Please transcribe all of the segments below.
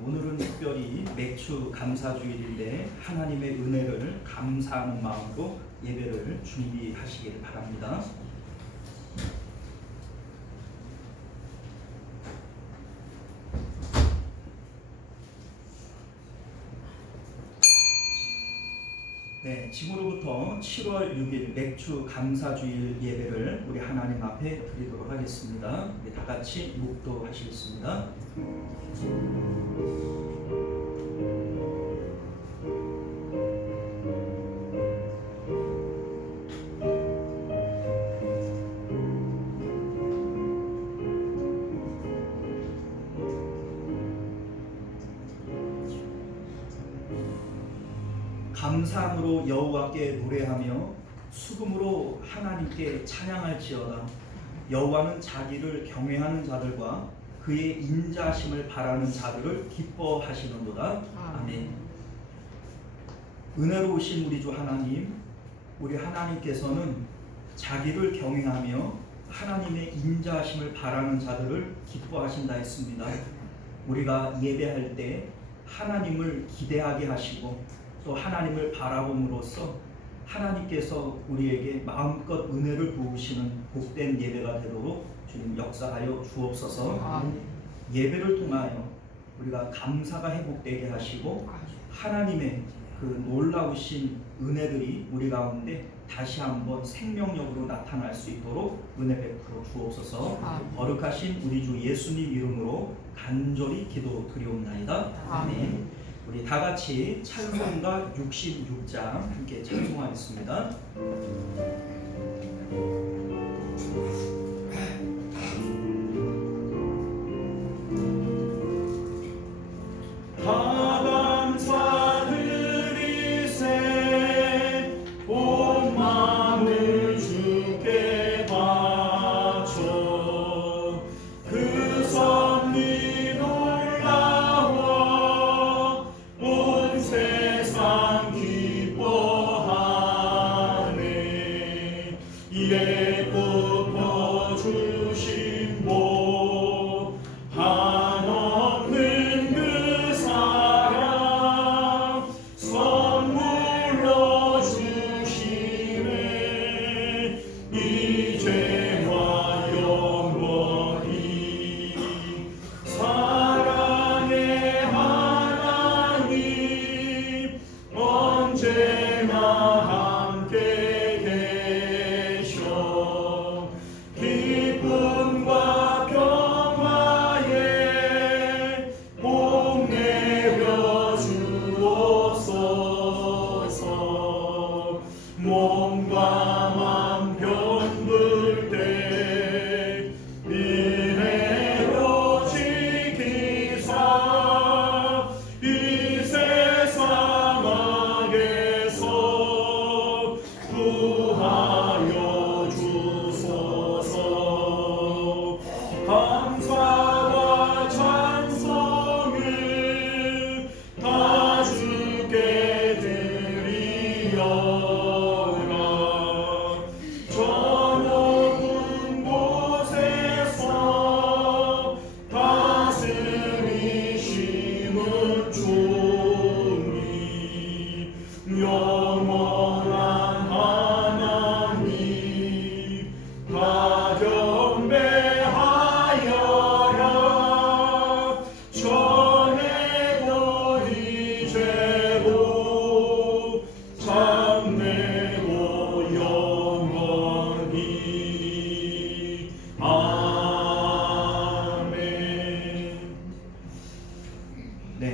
오늘은 특별히 맥주 감사주일인데 하나님의 은혜를 감사하는 마음으로 예배를 준비하시길 바랍니다. 네, 지금으로부터 7월 6일 맥주 감사주일 예배를 우리 하나님 앞에 드리도록 하겠습니다. 우리 다 같이 묵도하시겠습니다. 감사함으로 여호와께 노래하며 수금으로 하나님께 찬양할지어다. 여호와는 자기를 경외하는 자들과 그의 인자심을 바라는 자들을 기뻐하시는도다. 아멘. 은혜로우신 우리 주 하나님, 우리 하나님께서는 자기를 경외하며 하나님의 인자심을 바라는 자들을 기뻐하신다 했습니다. 우리가 예배할 때 하나님을 기대하게 하시고 또 하나님을 바라봄으로써 하나님께서 우리에게 마음껏 은혜를 부으시는 복된 예배가 되도록 주님 역사하여 주옵소서. 예배를 통하여 우리가 감사가 회복되게 하시고 하나님의 그 놀라우신 은혜들이 우리 가운데 다시 한번 생명력으로 나타날 수 있도록 은혜 베풀어 주옵소서. 거룩하신 우리 주 예수님 이름으로 간절히 기도 드리옵나이다. 아멘. 우리 다 같이 찬송가 66장 함께 찬송하겠습니다.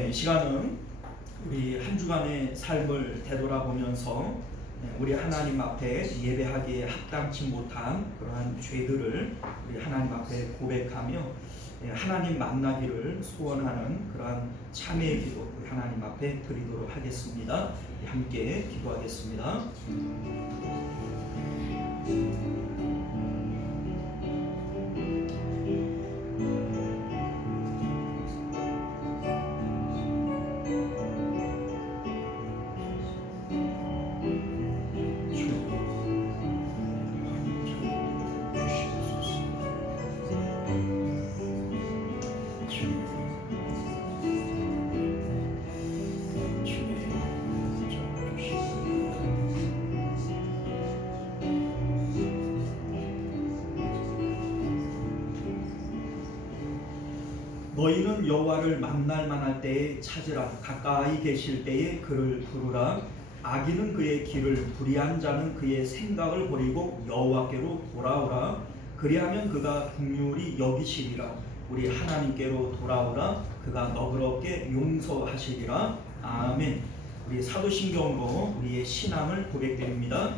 이 시간은 우리 한 주간의 삶을 되돌아보면서 우리 하나님 앞에 예배하기에 합당치 못한 그러한 죄들을 우리 하나님 앞에 고백하며 하나님 만나기를 소원하는 그러한 참회의 기도 우리 하나님 앞에 드리도록 하겠습니다. 함께 기도하겠습니다. 너희는 여호와를 만날 만할 때에 찾으라. 가까이 계실 때에 그를 부르라. 악인은 그의 길을, 불의한 자는 그의 생각을 버리고 여호와께로 돌아오라. 그리하면 그가 긍휼히 여기시리라. 우리 하나님께로 돌아오라. 그가 너그럽게 용서하시리라. 아멘. 우리 사도신경으로 우리의 신앙을 고백드립니다.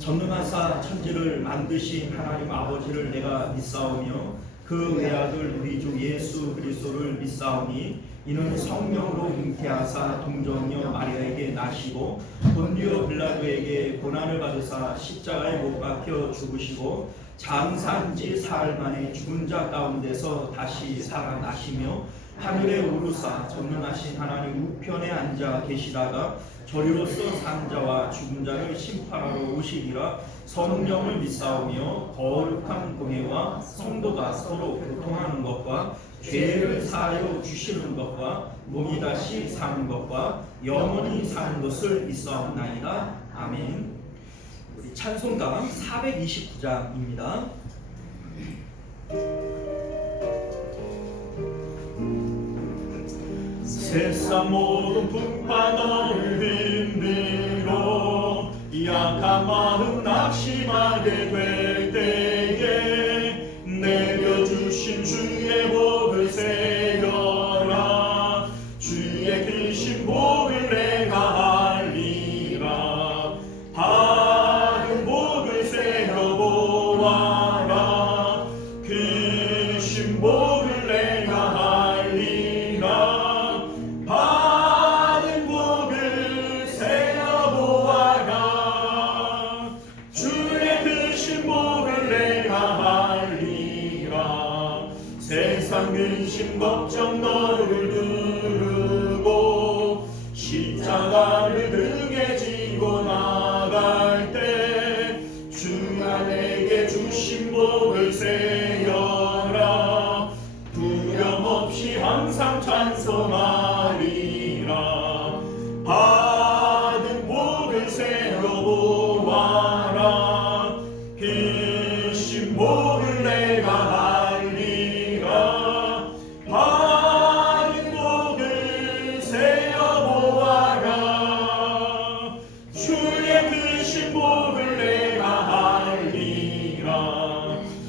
전능하사 천지를 만드신 하나님 아버지를 내가 믿사오며 그 외아들 우리 주 예수 그리스도를 믿사오니 이는 성령으로 잉태하사 동정녀 마리아에게 나시고 본디오 빌라도에게 고난을 받으사 십자가에 못 박혀 죽으시고 장사한 지 사흘 만에 죽은 자 가운데서 다시 살아나시며 하늘에 오르사 전능하신 하나님 우편에 앉아 계시다가 저리로서 산 자와 죽은 자를 심판하러 오시리라. 성령을 믿사오며 거룩한 공예와 성도가 서로 교통하는 것과 죄를 사하여 주시는 것과 몸이 다시 사는 것과 영원히 사는 것을 믿사옵나이다. 아멘. 우리 찬송가 429장입니다. 세상 모든 풍파 너를 힘들어 약한 마음 낙심하게 될 때에 내려주신 주의 복을 새겨라. 주의 크신 복을 내가 알리라. 받은 복을 새겨보아라. 크신 복을 내가 알리라. 세상 근심 걱정 너를 두르고 십자가를 등에 지고 나갈 때 주 안에게 주신 복을 새겨라. 두려움 없이 항상 찬송하리라. 받은 복을 새겨보아라. 크신 복을 내가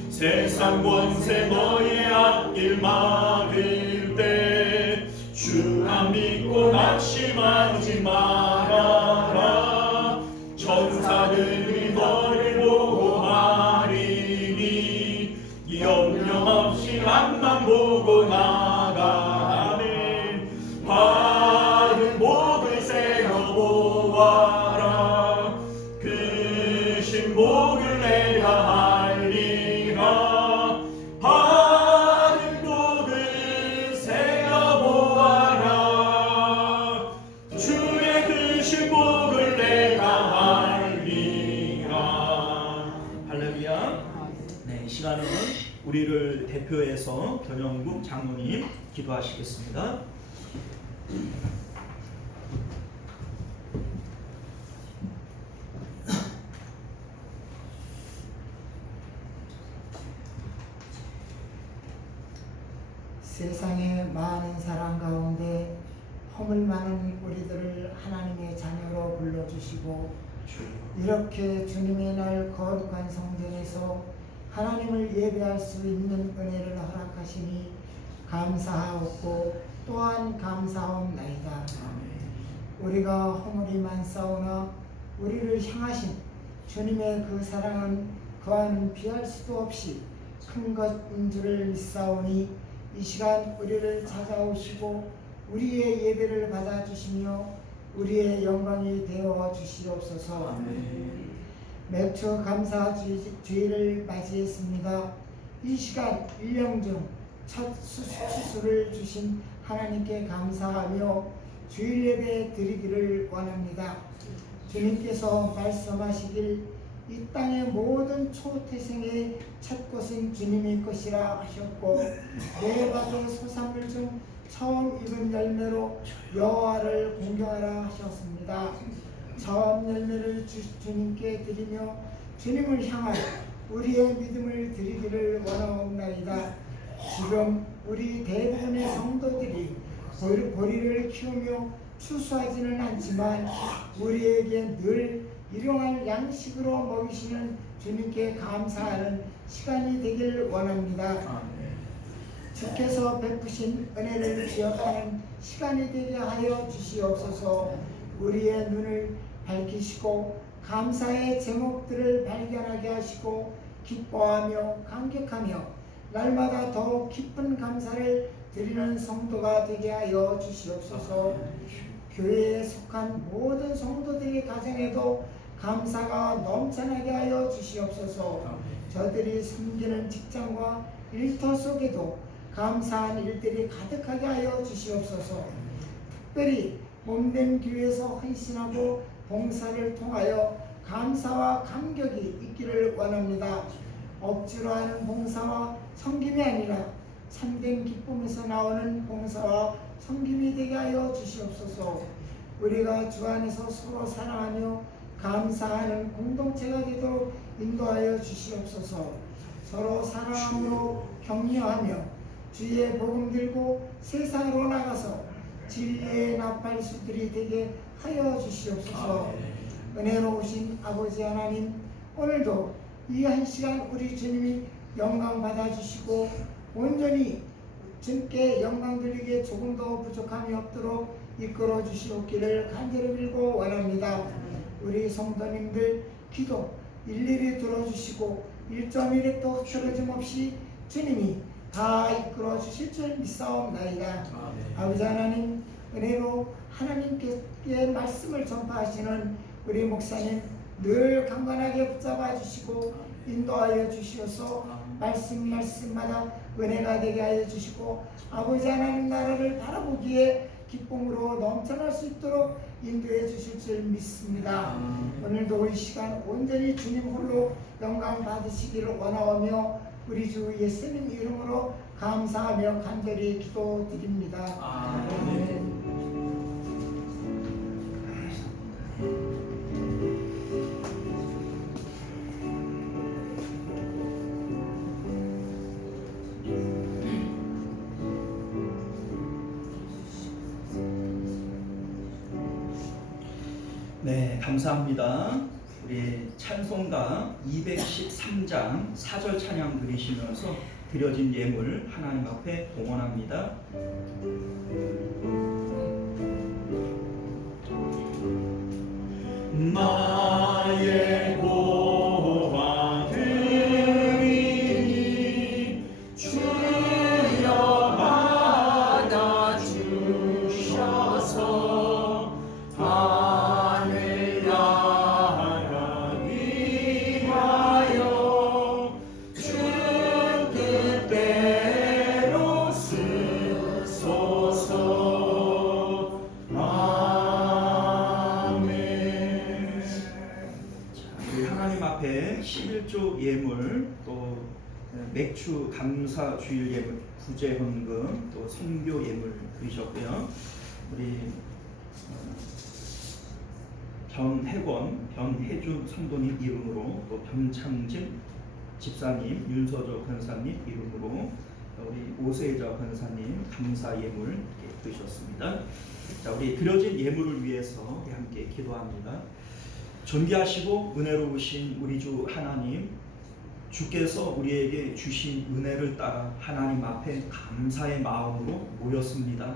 세상 권세 너의 앞길 막을 때 주만 믿고 낙심하지 말아라. 천사들이 너를 보호하리니 염려 없이 앞만 보고 나가네. 받은 복을 새겨보아라. 크신 복을 내가 받은 복을 새겨보아라. 주의 크신 복을 내가 알리라. 할렐루야. 네, 이 시간은 우리를 대표해서 변영국 장로님 기도하시겠습니다. 세상의 많은 사람 가운데 허물 많은 우리들을 하나님의 자녀로 불러주시고 이렇게 주님의 날 거룩한 성전에서 하나님을 예배할 수 있는 은혜를 허락하시니 감사하옵고 또한 감사하옵나이다. 우리가 허물이 많사오나 우리를 향하신 주님의 그 사랑은 그와는 비할 수도 없이 큰 것인 줄을 믿사오니 이 시간 우리를 찾아오시고 우리의 예배를 받아주시며 우리의 영광이 되어 주시옵소서. 매주 감사 주일을 맞이했습니다. 이 시간 1년 중 첫 수술을 주신 하나님께 감사하며 주일 예배 드리기를 원합니다. 주님께서 말씀하시길 이 땅의 모든 초태생의 첫 것은 주님의 것이라 하셨고 내 밭의 소산물 중 처음 익은 열매로 여호와를 공경하라 하셨습니다. 처음 열매를 주님께 드리며 주님을 향하여 우리의 믿음을 드리기를 원하옵나이다. 지금 우리 대부분의 성도들이 보리를 키우며 추수하지는 않지만 우리에게 늘 일용할 양식으로 먹이시는 주님께 감사하는 시간이 되길 원합니다. 주께서 베푸신 은혜를 기억하는 시간이 되게 하여 주시옵소서. 우리의 눈을 밝히시고 감사의 제목들을 발견하게 하시고 기뻐하며 감격하며 날마다 더욱 깊은 감사를 드리는 성도가 되게 하여 주시옵소서. 교회에 속한 모든 성도들의 가정에도 감사가 넘쳐나게 하여 주시옵소서. 저들이 섬기는 직장과 일터 속에도 감사한 일들이 가득하게 하여 주시옵소서. 특별히 몸된 교회에서 헌신하고 봉사를 통하여 감사와 감격이 있기를 원합니다. 억지로 하는 봉사와 섬김이 아니라 참된 기쁨에서 나오는 봉사와 섬김이 되게 하여 주시옵소서. 우리가 주 안에서 서로 사랑하며 감사하는 공동체가 되도록 인도하여 주시옵소서. 서로 사랑함으로 격려하며 주의 복음 들고 세상으로 나가서 진리의 나팔수들이 되게 하여 주시옵소서. 은혜로우신 아버지 하나님, 오늘도 이 한 시간 우리 주님이 영광 받아주시고 온전히 주님께 영광 드리기에 조금도 부족함이 없도록 이끌어 주시옵기를 간절히 빌고 원합니다. 우리 성도님들 기도 일일이 들어주시고 1.1획도 흐트러짐 없이 주님이 다 이끌어 주실 줄 믿사옵나이다. 아버지 하나님, 은혜로 하나님께 말씀을 전파하시는 우리 목사님 늘 강건하게 붙잡아 주시고 인도하여 주시어서 말씀마다 은혜가 되게 하여 주시고 아버지 하나님 나라를 바라보기에 기쁨으로 넘쳐날 수 있도록 인도해 주실 줄 믿습니다. 오늘도 이 시간 온전히 주님 홀로 영광 받으시기를 원하오며 우리 주 예수님 이름으로 감사하며 간절히 기도드립니다. 아멘. 네, 감사합니다. 우리 찬송가 213장 4절 찬양 드리시면서 드려진 예물 하나님 앞에 봉헌합니다. 나의 고와 드리니 주여 받아주셔서 하늘 나라 위하여 주 뜻대로 쓰소서. 아멘. 우리 하나님 앞에 11조 예물, 또 맥주 감사 주일 예물, 구제 헌금, 또 선교 예물 드리셨고요. 우리 변혜준 성도님 이름으로, 또 변창진 집사님, 윤서조 권사님 이름으로, 우리 오세자 권사님 감사 예물 드리셨습니다. 자, 우리 드려진 예물을 위해서 우리 함께 기도합니다. 존귀하시고 은혜로우신 우리 주 하나님, 주께서 우리에게 주신 은혜를 따라 하나님 앞에 감사의 마음으로 모였습니다.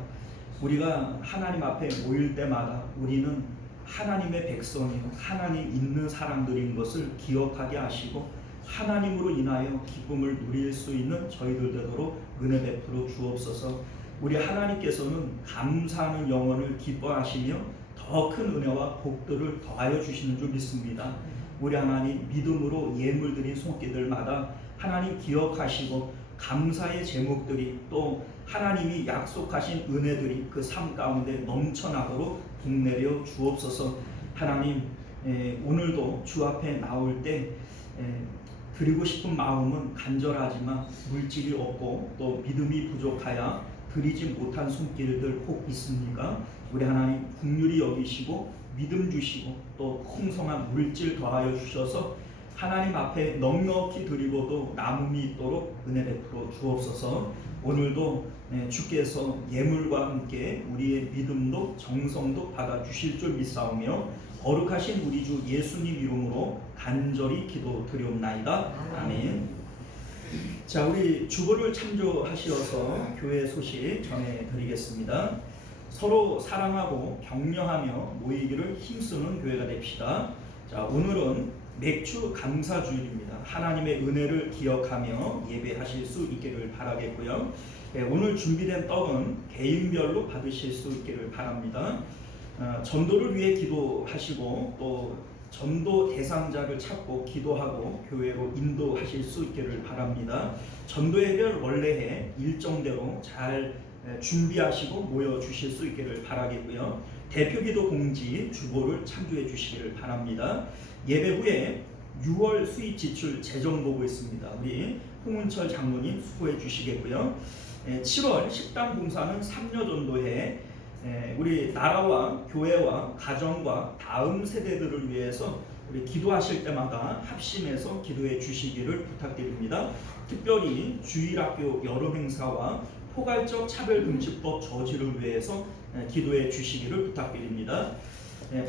우리가 하나님 앞에 모일 때마다 우리는 하나님의 백성이요 하나님 있는 사람들인 것을 기억하게 하시고 하나님으로 인하여 기쁨을 누릴 수 있는 저희들 되도록 은혜 베풀어 주옵소서. 우리 하나님께서는 감사하는 영혼을 기뻐하시며 더 큰 은혜와 복들을 더하여 주시는 줄 믿습니다. 우리 하나님 믿음으로 예물 드린 손길들마다 하나님 기억하시고 감사의 제목들이 또 하나님이 약속하신 은혜들이 그 삶 가운데 넘쳐나도록 복내려 주옵소서. 하나님, 오늘도 주 앞에 나올 때 드리고 싶은 마음은 간절하지만 물질이 없고 또 믿음이 부족하여 드리지 못한 손길들 혹 있습니까? 우리 하나님 긍휼히 여기시고 믿음 주시고 또 풍성한 물질 더하여 주셔서 하나님 앞에 넉넉히 드리고도 남음이 있도록 은혜 베풀어 주옵소서. 오늘도 주께서 예물과 함께 우리의 믿음도 정성도 받아 주실 줄 믿사오며 거룩하신 우리 주 예수님 이름으로 간절히 기도드리옵나이다. 아멘. 자, 우리 주보를 참조하시어서 교회 소식 전해드리겠습니다. 서로 사랑하고 격려하며 모이기를 힘쓰는 교회가 됩시다. 자, 오늘은 맥주 감사주일입니다. 하나님의 은혜를 기억하며 예배하실 수 있기를 바라겠고요. 오늘 준비된 떡은 개인별로 받으실 수 있기를 바랍니다. 전도를 위해 기도하시고 또 전도 대상자를 찾고 기도하고 교회로 인도하실 수 있기를 바랍니다. 전도예배를 원래해 일정대로 잘 준비하시고 모여주실 수 있기를 바라겠고요. 대표기도 공지 주보를 참조해 주시기를 바랍니다. 예배 후에 6월 수입 지출 재정 보고 있습니다. 우리 홍은철 장로님 수고해 주시겠고요. 7월 식당 봉사는 3년 전도해 우리 나라와 교회와 가정과 다음 세대들을 위해서 우리 기도하실 때마다 합심해서 기도해 주시기를 부탁드립니다. 특별히 주일학교 여름 행사와 포괄적 차별금지법 저지를 위해서 기도해 주시기를 부탁드립니다.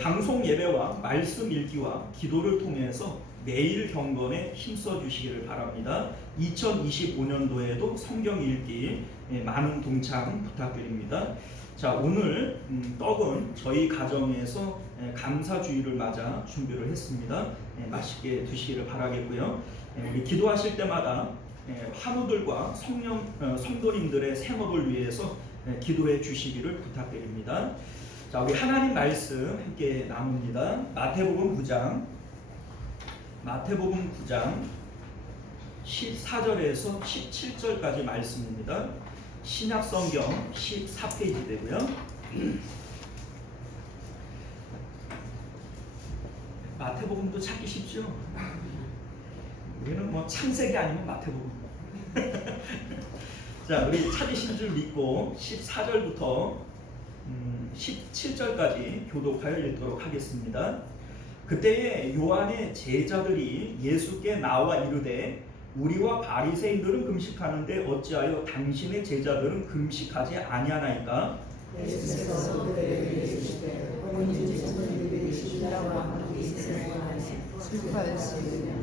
방송 예배와 말씀 읽기와 기도를 통해서 매일 경건에 힘써 주시기를 바랍니다. 2025년도에도 성경 읽기 많은 동참 부탁드립니다. 자, 오늘 떡은 저희 가정에서 감사주일을 맞아 준비를 했습니다. 맛있게 드시기를 바라겠고요. 우리 기도하실 때마다 환우들과 성도님들의 생업을 위해서 기도해 주시기를 부탁드립니다. 자, 우리 하나님 말씀 함께 나눕니다. 마태복음 9장 14절에서 17절까지 말씀입니다. 신약성경 14페이지 되고요. 마태복음도 찾기 쉽죠? 우리는 뭐 창세기 아니면 마태복음. 자, 우리 찾으신 줄 믿고 14절부터 17절까지 교독하여 읽도록 하겠습니다. 그때에 요한의 제자들이 예수께 나와 이르되 우리와 바리새인들은 금식하는데 어찌하여 당신의 제자들은 금식하지 아니하나이까? 예수께서 그들에게 이르시되 본인이 자손들에게 신랑과 함께 있으면 슬퍼할지니라.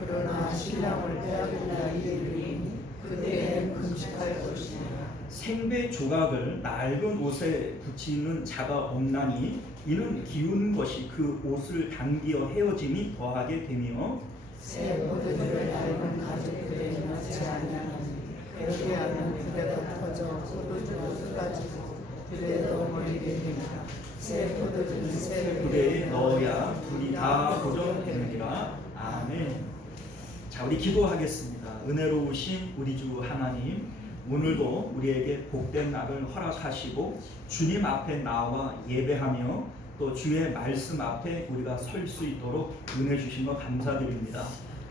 그러나 신랑을 빼앗긴다 이르리니 그때에는 금식할 것이니라. 생배 조각을 낡은 옷에 붙이는 자가 없나니 이는 기운 것이 그 옷을 당기어 헤어짐이 더하게 되며 새 포도주를 닮은 가족들에게 넣지 아니하나니 그렇게 하면 그대가 터져 포도주로 쏟아지고 그대도 멀게 되니까 새 포도주는 새를 그대에 넣어야 둘이 다 고정되느니라. 아멘. 자, 우리 기도하겠습니다. 은혜로우신 우리 주 하나님, 오늘도 우리에게 복된 날을 허락하시고 주님 앞에 나와 예배하며 또 주의 말씀 앞에 우리가 설 수 있도록 은혜 주신 것 감사드립니다.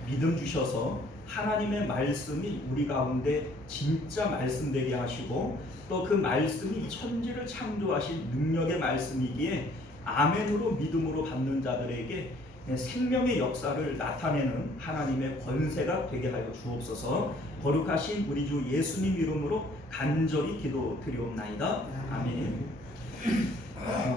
믿음 주셔서 하나님의 말씀이 우리 가운데 진짜 말씀 되게 하시고 또 그 말씀이 천지를 창조하신 능력의 말씀이기에 아멘으로 믿음으로 받는 자들에게 생명의 역사를 나타내는 하나님의 권세가 되게 하여 주옵소서. 거룩하신 우리 주 예수님 이름으로 간절히 기도드리옵나이다. 아멘.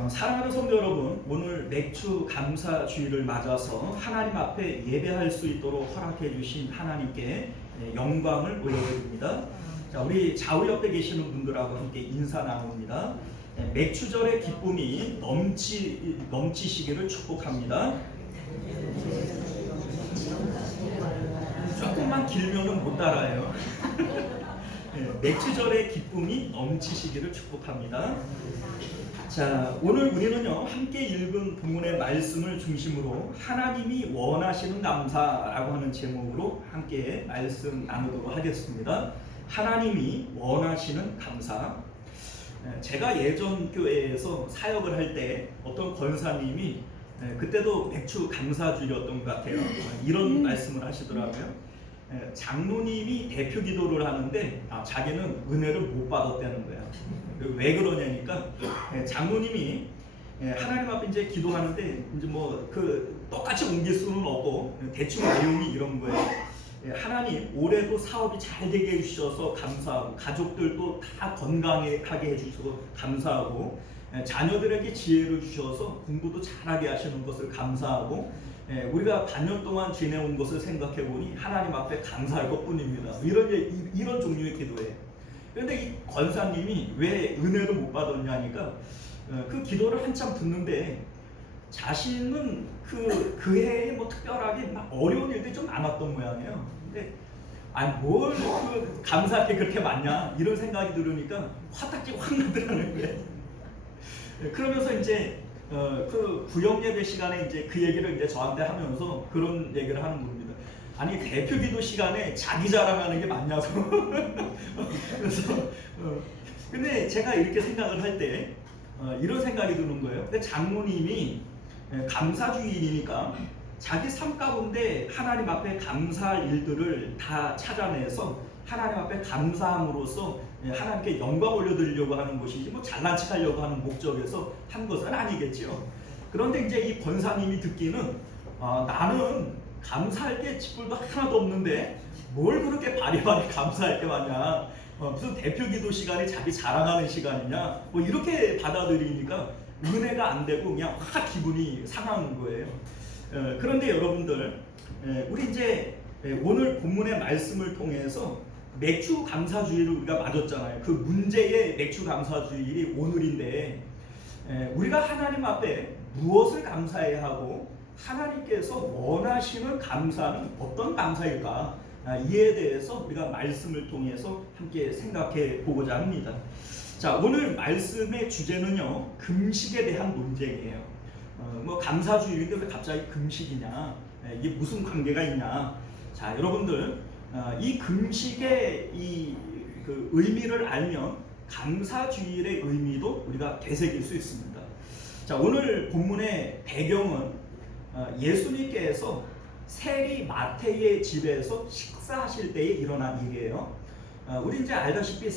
사랑하는 성도 여러분, 오늘 맥주 감사주일을 맞아서 하나님 앞에 예배할 수 있도록 허락해 주신 하나님께 영광을 올려드립니다. 자, 우리 좌우 옆에 계시는 분들하고 함께 인사 나눕니다. 맥주절의 기쁨이 넘치시기를 축복합니다. 조금만 길면은 못 따라요. 맥주절의 기쁨이 넘치시기를 축복합니다. 자, 오늘 우리는요 함께 읽은 본문의 말씀을 중심으로 하나님이 원하시는 감사라고 하는 제목으로 함께 말씀 나누도록 하겠습니다. 하나님이 원하시는 감사. 제가 예전 교회에서 사역을 할 때 어떤 권사님이 그때도 맥주 감사주일이었던 것 같아요. 이런 말씀을 하시더라고요. 장로님이 대표 기도를 하는데 자기는 은혜를 못 받았다는 거야. 왜 그러냐니까 장로님이 하나님 앞에 이제 기도하는데 이제 뭐 그 똑같이 옮길 수는 없고 대충 내용이 이런 거예요. 하나님 올해도 사업이 잘 되게 해주셔서 감사하고 가족들도 다 건강하게 해주셔서 감사하고 자녀들에게 지혜를 주셔서 공부도 잘하게 하시는 것을 감사하고 우리가 반년 동안 지내온 것을 생각해 보니 하나님 앞에 감사할 것뿐입니다. 이런 종류의 기도예요. 그런데 이 권사님이 왜 은혜를 못 받았냐니까 그 기도를 한참 듣는데 자신은 그 해에 뭐 특별하게 막 어려운 일들이 좀 많았던 모양이에요. 근데 아니 뭘 그 감사할 게 그렇게 많냐 이런 생각이 들으니까 화딱지 확 나더라는 거예요. 그러면서 이제 그 구역 예배 시간에 이제 그 얘기를 이제 저한테 하면서 그런 얘기를 하는 겁니다. 아니 대표기도 시간에 자기 자랑하는 게 맞냐고. 그래서 근데 제가 이렇게 생각을 할 때 이런 생각이 드는 거예요. 근데 장로님이 감사주의이니까 자기 삶 가운데 하나님 앞에 감사할 일들을 다 찾아내서 하나님 앞에 감사함으로써 하나님께 영광 올려드리려고 하는 것이지 뭐 잘난 척하려고 하는 목적에서 한 것은 아니겠죠. 그런데 이제 이 권사님이 듣기는 나는 감사할 게 쥐뿔도 하나도 없는데 뭘 그렇게 바리바리 감사할 게 많냐, 무슨 대표기도 시간이 자기 자랑하는 시간이냐, 뭐 이렇게 받아들이니까 은혜가 안 되고 그냥 확 기분이 상하는 거예요. 그런데 여러분들, 우리 이제 오늘 본문의 말씀을 통해서 맥주 감사주의를 우리가 맞았잖아요. 그 문제의 맥주 감사주일이 오늘인데 우리가 하나님 앞에 무엇을 감사해야 하고 하나님께서 원하시는 감사는 어떤 감사일까? 이에 대해서 우리가 말씀을 통해서 함께 생각해 보고자 합니다. 자, 오늘 말씀의 주제는요, 금식에 대한 논쟁이에요. 뭐 감사주일인데 왜 갑자기 금식이냐? 이게 무슨 관계가 있냐? 자, 여러분들, 이 금식의 그 의미를 알면 감사주일의 의미도 우리가 되새길 수 있습니다. 자, 오늘 본문의 배경은 예수님께서 세리 마태의 집에서 식사하실 때에 일어난 일이에요. 우리 이제 알다시피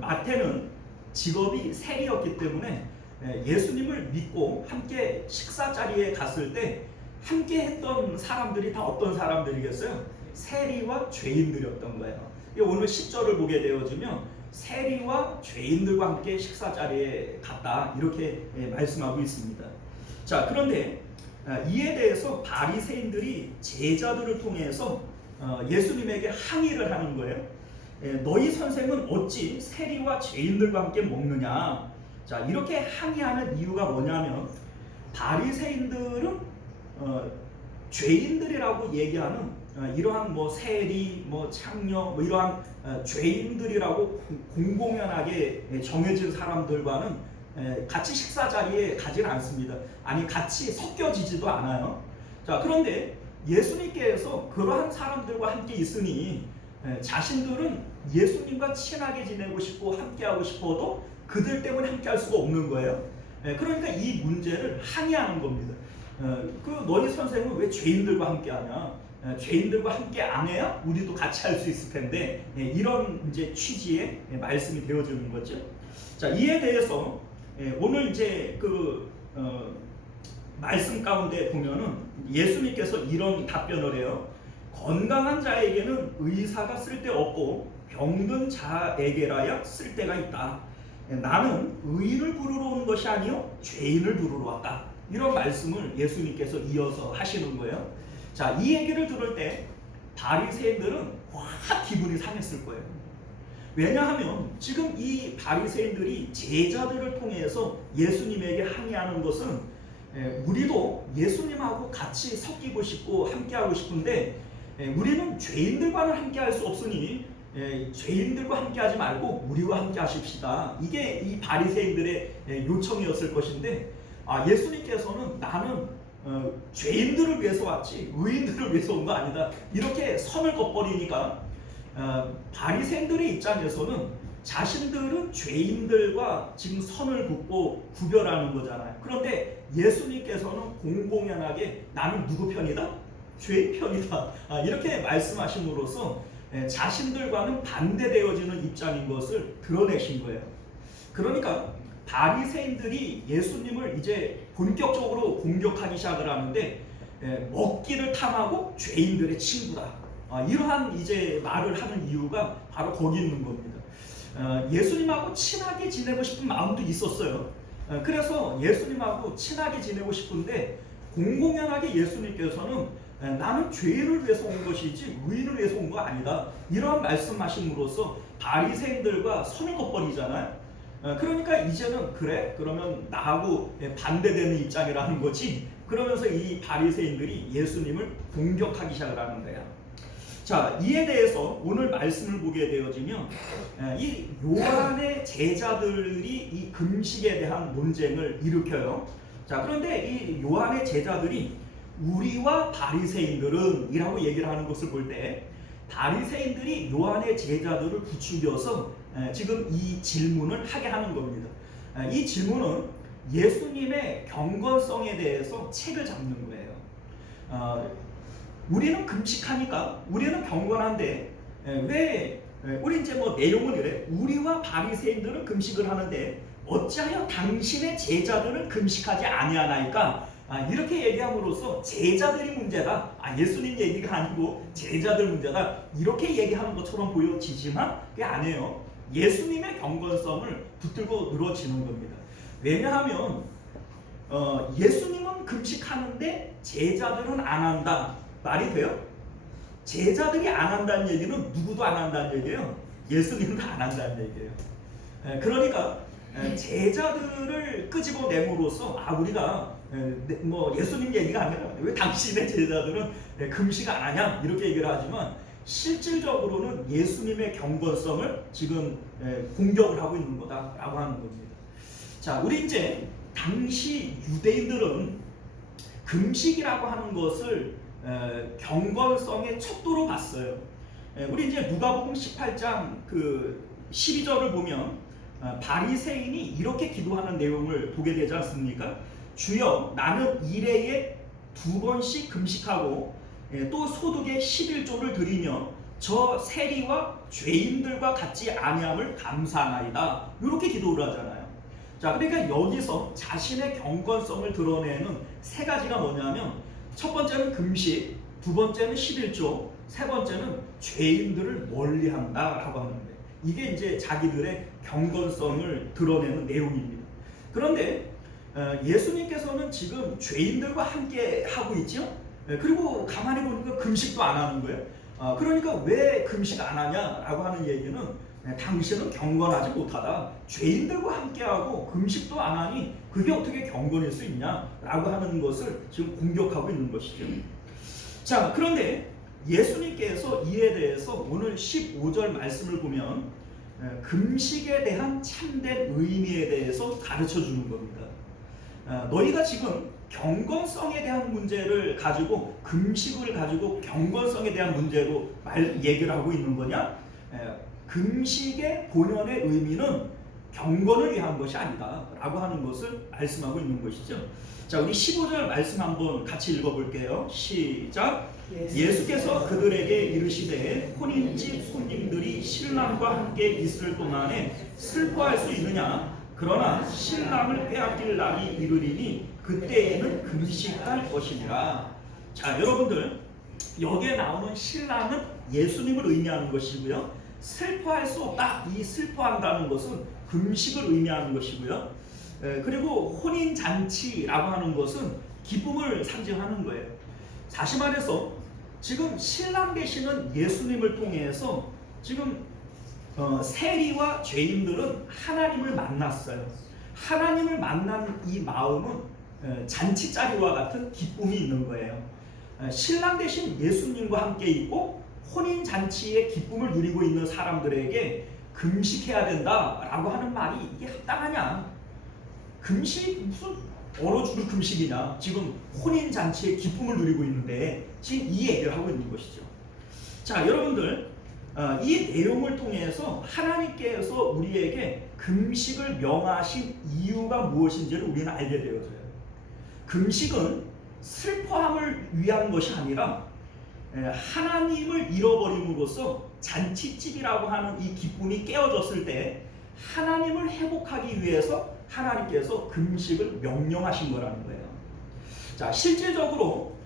마태는 직업이 세리였기 때문에 예수님을 믿고 함께 식사 자리에 갔을 때 함께 했던 사람들이 다 어떤 사람들이겠어요? 세리와 죄인들이었던 거예요. 오늘 10절을 보게 되어지면 세리와 죄인들과 함께 식사 자리에 갔다 이렇게 말씀하고 있습니다. 자, 그런데 이에 대해서 바리새인들이 제자들을 통해서 예수님에게 항의를 하는 거예요. 너희 선생은 어찌 세리와 죄인들과 함께 먹느냐? 자, 이렇게 항의하는 이유가 뭐냐면 바리새인들은 죄인들이라고 얘기하는 이러한 뭐 세리, 뭐 창녀, 뭐 이러한 죄인들이라고 공공연하게 정해진 사람들과는 같이 식사 자리에 가지는 않습니다. 아니 같이 섞여지지도 않아요. 자, 그런데 예수님께서 그러한 사람들과 함께 있으니 자신들은 예수님과 친하게 지내고 싶고 함께하고 싶어도 그들 때문에 함께할 수가 없는 거예요. 그러니까 이 문제를 항의하는 겁니다. 그 너희 선생은 왜 죄인들과 함께하냐? 죄인들과 함께 안 해야 우리도 같이 할 수 있을 텐데 이런 이제 취지의 말씀이 되어지는 거죠. 자, 이에 대해서 오늘 이제 그 말씀 가운데 보면은 예수님께서 이런 답변을 해요. 건강한 자에게는 의사가 쓸데없고 병든 자에게라야 쓸데가 있다. 나는 의인을 부르러 온 것이 아니요 죄인을 부르러 왔다. 이런 말씀을 예수님께서 이어서 하시는 거예요. 자, 이 얘기를 들을 때 바리새인들은 확 기분이 상했을 거예요. 왜냐하면 지금 이 바리새인들이 제자들을 통해서 예수님에게 항의하는 것은 우리도 예수님하고 같이 섞이고 싶고 함께하고 싶은데 우리는 죄인들과는 함께할 수 없으니 죄인들과 함께하지 말고 우리와 함께 하십시다. 이게 이 바리새인들의 요청이었을 것인데 예수님께서는 나는 죄인들을 위해서 왔지 의인들을 위해서 온 거 아니다. 이렇게 선을 긋버리니까 바리새인들의 입장에서는 자신들은 죄인들과 지금 선을 긋고 구별하는 거잖아요. 그런데 예수님께서는 공공연하게 나는 누구 편이다? 죄인 편이다. 이렇게 말씀하심으로써 자신들과는 반대되어지는 입장인 것을 드러내신 거예요. 그러니까 바리새인들이 예수님을 이제 본격적으로 공격하기 시작을 하는데 먹기를 탐하고 죄인들의 친구다. 이러한 이제 말을 하는 이유가 바로 거기 있는 겁니다. 예수님하고 친하게 지내고 싶은 마음도 있었어요. 그래서 예수님하고 친하게 지내고 싶은데 공공연하게 예수님께서는 나는 죄인을 위해서 온 것이지 의인을 위해서 온 거 아니다. 이러한 말씀하심으로써 바리새인들과 선을 긋버리잖아요. 그러니까 이제는 그래? 그러면 나하고 반대되는 입장이라는 거지. 그러면서 이 바리새인들이 예수님을 공격하기 시작을 하는 거야. 자, 이에 대해서 오늘 말씀을 보게 되어지면 이 요한의 제자들이 이 금식에 대한 논쟁을 일으켜요. 자, 그런데 이 요한의 제자들이 우리와 바리새인들은 이라고 얘기를 하는 것을 볼 때 바리새인들이 요한의 제자들을 부추겨서 지금 이 질문을 하게 하는 겁니다. 이 질문은 예수님의 경건성에 대해서 책을 잡는 거예요. 우리는 금식하니까 우리는 경건한데 왜 우리 이제 뭐 내용은 이래. 우리와 바리새인들은 금식을 하는데 어찌하여 당신의 제자들은 금식하지 아니하나이까? 이렇게 얘기함으로써 제자들이 문제다. 예수님 얘기가 아니고 제자들 문제다. 이렇게 얘기하는 것처럼 보여지지만 그게 아니에요. 예수님의 경건성을 붙들고 늘어지는 겁니다. 왜냐하면 예수님은 금식하는데 제자들은 안 한다. 말이 돼요? 제자들이 안 한다는 얘기는 누구도 안 한다는 얘기예요. 예수님도 안 한다는 얘기예요. 그러니까 제자들을 끄집어 내므로써 우리가 뭐 예수님 얘기가 아니라 왜 당신의 제자들은 금식 안 하냐 이렇게 얘기를 하지만 실질적으로는 예수님의 경건성을 지금 공격을 하고 있는 거다라고 하는 겁니다. 자, 우리 이제 당시 유대인들은 금식이라고 하는 것을 경건성의 척도로 봤어요. 우리 이제 누가복음 18장 그 12절을 보면 바리새인이 이렇게 기도하는 내용을 보게 되지 않습니까? 주여, 나는 일해에 2번씩 금식하고 또 소득의 11조를 드리며 저 세리와 죄인들과 같지 아니함을 감사하나이다. 이렇게 기도를 하잖아요. 자, 그러니까 여기서 자신의 경건성을 드러내는 세 가지가 뭐냐면 첫 번째는 금식, 두 번째는 11조, 세 번째는 죄인들을 멀리한다라고 하는데 이게 이제 자기들의 경건성을 드러내는 내용입니다. 그런데 예수님께서는 지금 죄인들과 함께 하고 있죠. 그리고 가만히 보니까 금식도 안 하는 거예요. 그러니까 왜 금식 안 하냐라고 하는 얘기는 당신은 경건하지 못하다. 죄인들과 함께하고 금식도 안 하니 그게 어떻게 경건일 수 있냐라고 하는 것을 지금 공격하고 있는 것이죠. 자, 그런데 예수님께서 이에 대해서 오늘 15절 말씀을 보면 금식에 대한 참된 의미에 대해서 가르쳐 주는 겁니다. 너희가 지금 경건성에 대한 문제를 가지고 금식을 가지고 경건성에 대한 문제로 얘기를 하고 있는 거냐? 금식의 본연의 의미는 경건을 위한 것이 아니다 라고 하는 것을 말씀하고 있는 것이죠. 자, 우리 15절 말씀 한번 같이 읽어볼게요. 시작. 예수께서 그들에게 이르시되 혼인집 손님들이 신랑과 함께 있을 동안에 슬퍼할 수 있느냐? 그러나 신랑을 빼앗길 날이 이르리니 그때에는 금식할 것이니라. 자, 여러분들 여기에 나오는 신랑은 예수님을 의미하는 것이고요. 슬퍼할 수 없다. 이 슬퍼한다는 것은 금식을 의미하는 것이고요. 그리고 혼인잔치라고 하는 것은 기쁨을 상징하는 거예요. 다시 말해서 지금 신랑 되시는 예수님을 통해서 지금 세리와 죄인들은 하나님을 만났어요. 하나님을 만난 이 마음은 잔치자리와 같은 기쁨이 있는 거예요. 신랑 되신 예수님과 함께 있고 혼인잔치의 기쁨을 누리고 있는 사람들에게 금식해야 된다라고 하는 말이 이게 합당하냐? 금식 무슨 얼어 죽을 금식이냐? 지금 혼인잔치의 기쁨을 누리고 있는데 지금 이 얘기를 하고 있는 것이죠. 자, 여러분들 이 내용을 통해서 하나님께서 우리에게 금식을 명하신 이유가 무엇인지를 우리는 알게 되어져요. 금식은 슬퍼함을 위한 것이 아니라 하나님을 잃어버림으로써 잔치집이라고 하는 이 기쁨이 깨어졌을 때 하나님을 회복하기 위해서 하나님께서 금식을 명령하신 거라는 거예요. 자, 실질적으로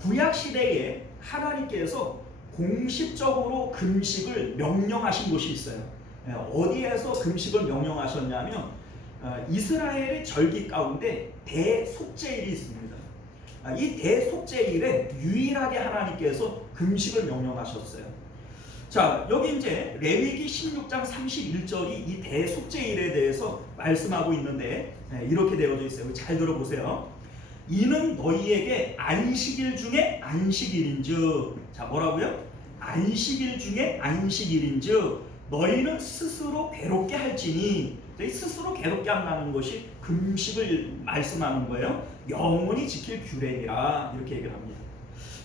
구약 시대에 하나님께서 공식적으로 금식을 명령하신 곳이 있어요. 어디에서 금식을 명령하셨냐면 이스라엘의 절기 가운데 대속죄일이 있습니다. 이 대속죄일에 유일하게 하나님께서 금식을 명령하셨어요. 자, 여기 이제 레위기 16장 31절이 이 대속죄일에 대해서 말씀하고 있는데 이렇게 되어져 있어요. 잘 들어보세요. 이는 너희에게 안식일 중에 안식일인즉, 자 뭐라고요? 안식일 중에 안식일인즉 너희는 스스로 괴롭게 할지니, 스스로 괴롭게 한다는 것이 금식을 말씀하는 거예요. 영원히 지킬 규례니라 이렇게 얘기를 합니다.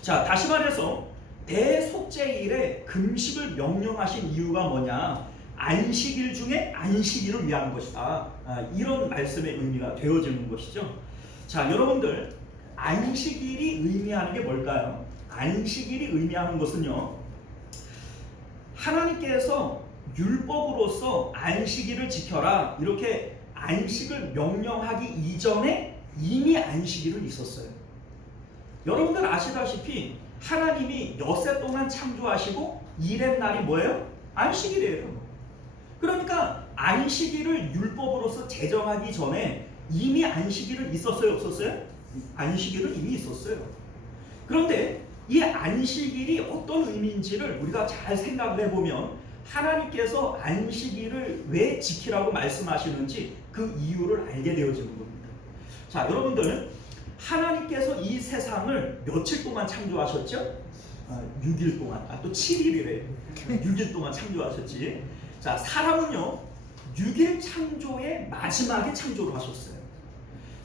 자, 다시 말해서 대속죄일에 금식을 명령하신 이유가 뭐냐? 안식일 중에 안식일을 위한 것이다. 이런 말씀의 의미가 되어지는 것이죠. 자, 여러분들 안식일이 의미하는 게 뭘까요? 안식일이 의미하는 것은요, 하나님께서 율법으로서 안식일을 지켜라 이렇게 안식을 명령하기 이전에 이미 안식일은 있었어요. 여러분들 아시다시피 하나님이 엿새 동안 창조하시고 일의 날이 뭐예요? 안식일이에요. 그러니까 안식일을 율법으로서 제정하기 전에 이미 안식일은 있었어요, 없었어요? 안식일은 이미 있었어요. 그런데 이 안식일이 어떤 의미인지를 우리가 잘 생각을 해보면 하나님께서 안식일을 왜 지키라고 말씀하시는지 그 이유를 알게 되어지는 겁니다. 자, 여러분들 하나님께서 이 세상을 며칠 동안 창조하셨죠? 6일 동안, 또 7일이래. 6일 동안 창조하셨지. 자, 사람은요 6일 창조의 마지막에 창조를 하셨어요.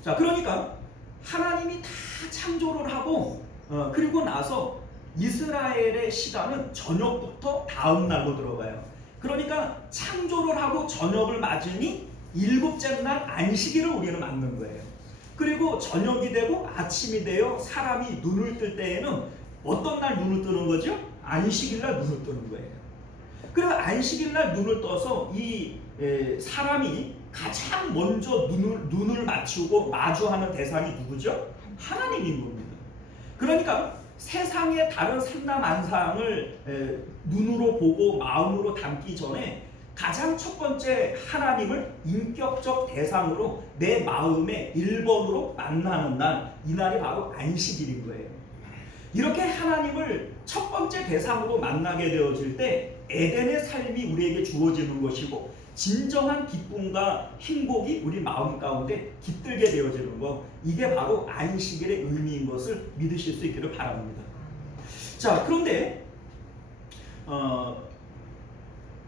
자, 그러니까 하나님이 다 창조를 하고 그리고 나서 이스라엘의 시간은 저녁부터 다음 날로 들어가요. 그러니까 창조를 하고 저녁을 맞으니 일곱째 날 안식일을 우리는 맞는 거예요. 그리고 저녁이 되고 아침이 되어 사람이 눈을 뜰 때에는 어떤 날 눈을 뜨는 거죠? 안식일 날 눈을 뜨는 거예요. 그리고 안식일 날 눈을 떠서 이 사람이 가장 먼저 눈을 맞추고 마주하는 대상이 누구죠? 하나님인 겁니다. 그러니까 세상의 다른 상남안상을 눈으로 보고 마음으로 담기 전에 가장 첫 번째 하나님을 인격적 대상으로 내 마음의 1번으로 만나는 날, 이 날이 바로 안식일인 거예요. 이렇게 하나님을 첫 번째 대상으로 만나게 되어질 때 에덴의 삶이 우리에게 주어지는 것이고 진정한 기쁨과 행복이 우리 마음 가운데 깃들게 되어지는 것, 이게 바로 안식일의 의미인 것을 믿으실 수 있기를 바랍니다. 자, 그런데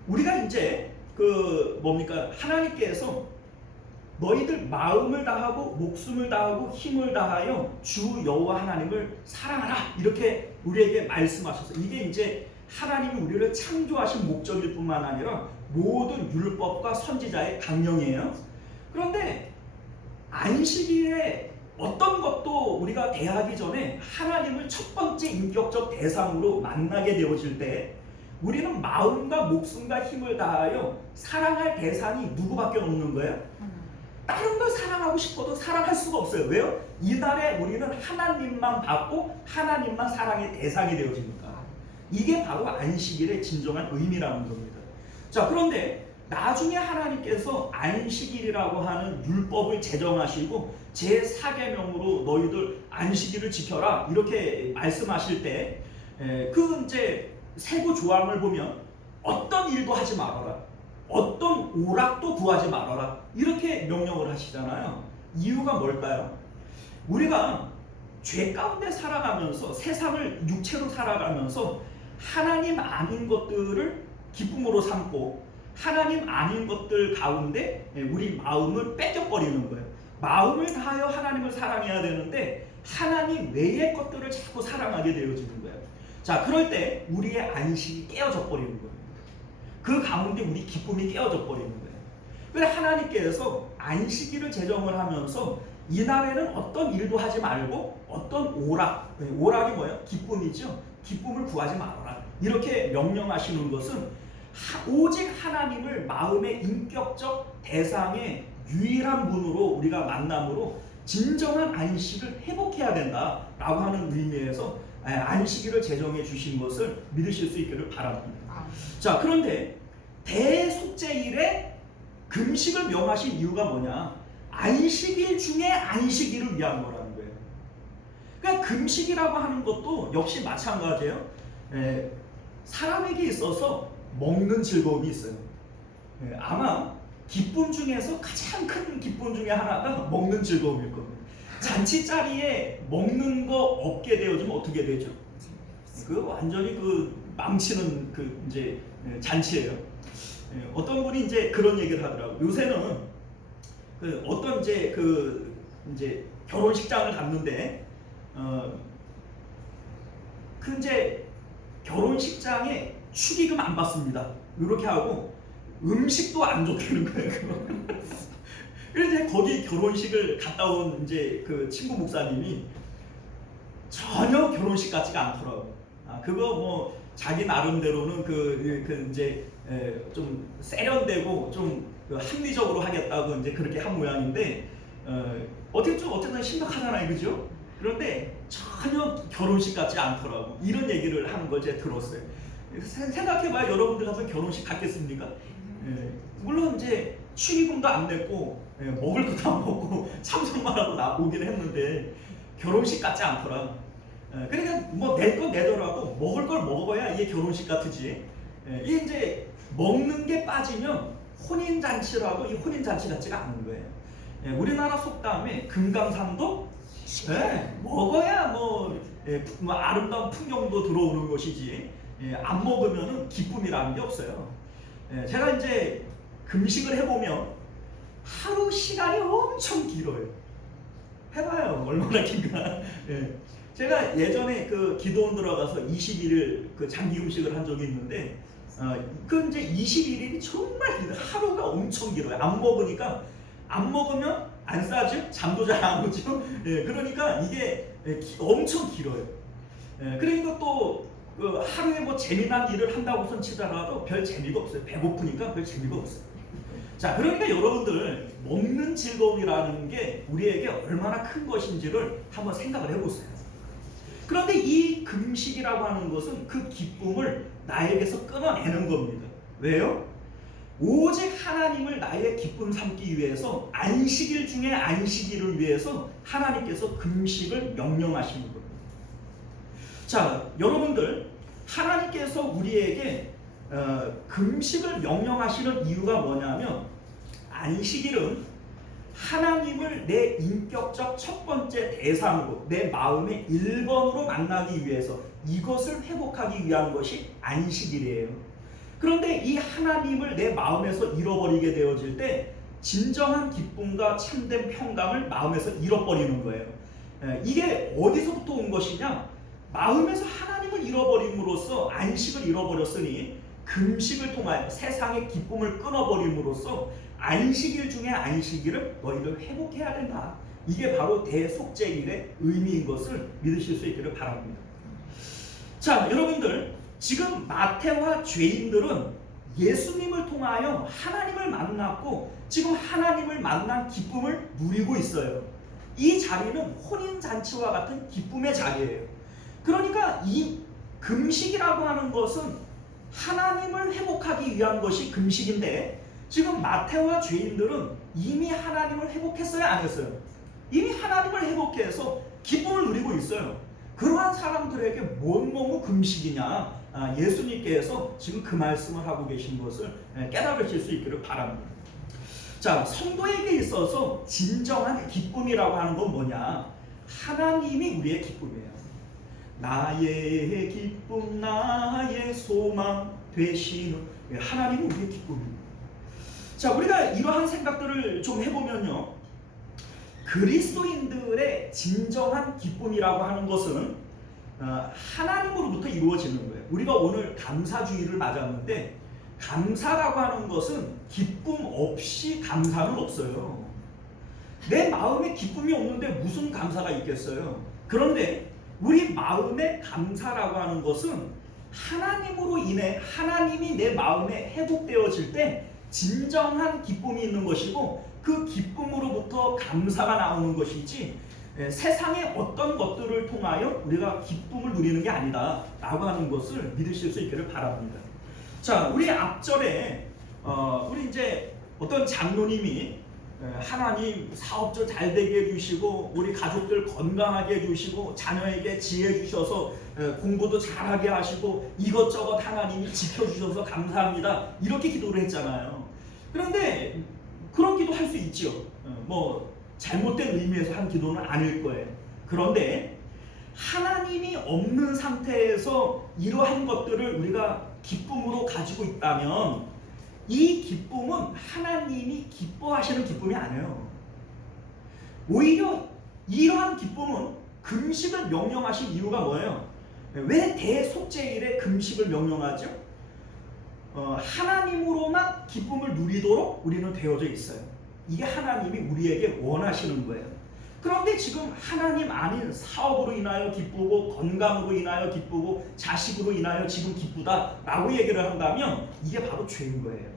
우리가 이제 하나님께서 너희들 마음을 다하고 목숨을 다하고 힘을 다하여 주 여호와 하나님을 사랑하라 이렇게 우리에게 말씀하셔서, 이게 이제 하나님이 우리를 창조하신 목적일 뿐만 아니라 모든 율법과 선지자의 강령이에요. 그런데 안식일에 어떤 것도 우리가 대하기 전에 하나님을 첫 번째 인격적 대상으로 만나게 되어질 때 우리는 마음과 목숨과 힘을 다하여 사랑할 대상이 누구밖에 없는 거예요? 다른 걸 사랑하고 싶어도 사랑할 수가 없어요. 왜요? 이날에 우리는 하나님만 받고 하나님만 사랑의 대상이 되어지니까. 이게 바로 안식일의 진정한 의미라는 겁니다. 자, 그런데 나중에 하나님께서 안식일이라고 하는 율법을 제정하시고 제4계명으로 너희들 안식일을 지켜라 이렇게 말씀하실 때 그 이제 세부 조항을 보면 어떤 일도 하지 말아라, 어떤 오락도 구하지 말아라 이렇게 명령을 하시잖아요. 이유가 뭘까요? 우리가 죄 가운데 살아가면서 세상을 육체로 살아가면서 하나님 아닌 것들을 기쁨으로 삼고 하나님 아닌 것들 가운데 우리 마음을 뺏겨버리는 거예요. 마음을 다하여 하나님을 사랑해야 되는데 하나님 외의 것들을 자꾸 사랑하게 되어지는 거예요. 자, 그럴 때 우리의 안식이 깨어져 버리는 거예요. 그 가운데 우리 기쁨이 깨어져 버리는 거예요. 그래서 하나님께서 안식일을 제정을 하면서 이날에는 어떤 일도 하지 말고 어떤 오락이 뭐예요? 기쁨이죠. 기쁨을 구하지 말아라 이렇게 명령하시는 것은 오직 하나님을 마음의 인격적 대상의 유일한 분으로 우리가 만남으로 진정한 안식을 회복해야 된다라고 하는 의미에서 안식일을 제정해 주신 것을 믿으실 수 있기를 바랍니다. 자, 그런데 대속죄일에 금식을 명하신 이유가 뭐냐? 안식일 중에 안식일을 위한 거라는 거예요. 그러니까 금식이라고 하는 것도 역시 마찬가지예요. 사람에게 있어서 먹는 즐거움이 있어요. 아마 기쁨 중에서 가장 큰 기쁨 중에 하나가 먹는 즐거움일 겁니다. 잔치 자리에 먹는 거 없게 되어지면 어떻게 되죠? 그 완전히 그 망치는 그 이제 잔치예요. 어떤 분이 이제 그런 얘기를 하더라고요. 요새는 그 어떤 이제 그 이제 결혼식장을 갔는데 그 이제 결혼식장에 축의금 안 받습니다. 이렇게 하고 음식도 안 좋다는 거예요. 그래서 거기 결혼식을 갔다 온 이제 그 친구 목사님이 전혀 결혼식 같지가 않더라고요. 그거 뭐 자기 나름대로는 그 이제 좀 세련되고 좀 합리적으로 하겠다고 이제 그렇게 한 모양인데 어쨌든 심각하잖아요, 그죠? 그런데 전혀 결혼식 같지 않더라고. 이런 얘기를 하는 걸 제가 들었어요. 생각해봐요. 여러분들 가서 결혼식 갔겠습니까? 물론 이제 축의금도 안 냈고 먹을 것도 안 먹고 참석만 하고 오긴 했는데 결혼식 같지 않더라. 그러니까 뭐 낼 건 내더라도 먹을 걸 먹어야 이게 결혼식 같으지. 이게 이제 먹는 게 빠지면 혼인잔치라고 이 혼인잔치 같지가 않은 거예요. 우리나라 속담에 금강산도 먹어야 뭐 아름다운 풍경도 들어오는 것이지 안 먹으면은 기쁨이라는 게 없어요. 제가 이제 금식을 해보면 하루 시간이 엄청 길어요. 해봐요, 얼마나 긴가. 제가 예전에 그 기도원 들어가서 21일 그 장기 금식을 한 적이 있는데 그 이제 21일이 정말 길어요. 하루가 엄청 길어요. 안 먹으면 안 싸죠? 잠도 잘 안 오죠? 그러니까 이게 엄청 길어요. 그러니까 또 그 하루에 뭐 재미난 일을 한다고 선 치더라도 별 재미가 없어요. 배고프니까 별 재미가 없어요. 자, 그러니까 여러분들 먹는 즐거움이라는 게 우리에게 얼마나 큰 것인지를 한번 생각을 해보세요. 그런데 이 금식이라고 하는 것은 그 기쁨을 나에게서 끊어내는 겁니다. 왜요? 오직 하나님을 나의 기쁨 삼기 위해서 안식일 중에 안식일을 위해서 하나님께서 금식을 명령하시는 겁니다. 자, 여러분들 하나님께서 우리에게 금식을 명령하시는 이유가 뭐냐면 안식일은 하나님을 내 인격적 첫 번째 대상으로 내 마음의 1번으로 만나기 위해서 이것을 회복하기 위한 것이 안식일이에요. 그런데 이 하나님을 내 마음에서 잃어버리게 되어질 때 진정한 기쁨과 참된 평강을 마음에서 잃어버리는 거예요. 이게 어디서부터 온 것이냐? 마음에서 하나님을 잃어버림으로써 안식을 잃어버렸으니 금식을 통하여 세상의 기쁨을 끊어버림으로써 안식일 중에 안식일을 너희들 회복해야 된다. 이게 바로 대속죄일의 의미인 것을 믿으실 수 있기를 바랍니다. 자, 여러분들 지금 마태와 죄인들은 예수님을 통하여 하나님을 만났고 지금 하나님을 만난 기쁨을 누리고 있어요. 이 자리는 혼인잔치와 같은 기쁨의 자리예요. 그러니까 이 금식이라고 하는 것은 하나님을 회복하기 위한 것이 금식인데 지금 마태와 죄인들은 이미 하나님을 회복했어요, 안 했어요? 이미 하나님을 회복해서 기쁨을 누리고 있어요. 그러한 사람들에게 뭔 너무 금식이냐? 예수님께서 지금 그 말씀을 하고 계신 것을 깨달으실 수 있기를 바랍니다. 자, 성도에게 있어서 진정한 기쁨이라고 하는 건 뭐냐? 하나님이 우리의 기쁨이에요. 나의 기쁨, 나의 소망 되시는 하나님은 우리의 기쁨입니다. 자, 우리가 이러한 생각들을 좀 해보면요, 그리스도인들의 진정한 기쁨이라고 하는 것은 하나님으로부터 이루어지는 거예요. 우리가 오늘 감사주일을 맞았는데 감사라고 하는 것은 기쁨 없이 감사는 없어요. 내 마음에 기쁨이 없는데 무슨 감사가 있겠어요? 그런데 우리 마음의 감사라고 하는 것은 하나님으로 인해 하나님이 내 마음에 회복되어질 때 진정한 기쁨이 있는 것이고 그 기쁨으로부터 감사가 나오는 것이지 세상의 어떤 것들을 통하여 우리가 기쁨을 누리는 게 아니다 라고 하는 것을 믿으실 수 있기를 바랍니다. 자, 우리 앞절에 우리 이제 어떤 장로님이 하나님 사업도 잘 되게 해주시고 우리 가족들 건강하게 해주시고 자녀에게 지혜 주셔서 공부도 잘하게 하시고 이것저것 하나님이 지켜주셔서 감사합니다 이렇게 기도를 했잖아요. 그런데 그런 기도 할 수 있죠. 뭐 잘못된 의미에서 한 기도는 아닐 거예요. 그런데 하나님이 없는 상태에서 이러한 것들을 우리가 기쁨으로 가지고 있다면 이 기쁨은 하나님이 기뻐하시는 기쁨이 아니에요. 오히려 이러한 기쁨은 금식을 명령하신 이유가 뭐예요? 왜 대속죄일에 금식을 명령하죠? 하나님으로만 기쁨을 누리도록 우리는 되어져 있어요. 이게 하나님이 우리에게 원하시는 거예요. 그런데 지금 하나님 아닌 사업으로 인하여 기쁘고 건강으로 인하여 기쁘고 자식으로 인하여 지금 기쁘다라고 얘기를 한다면 이게 바로 죄인 거예요.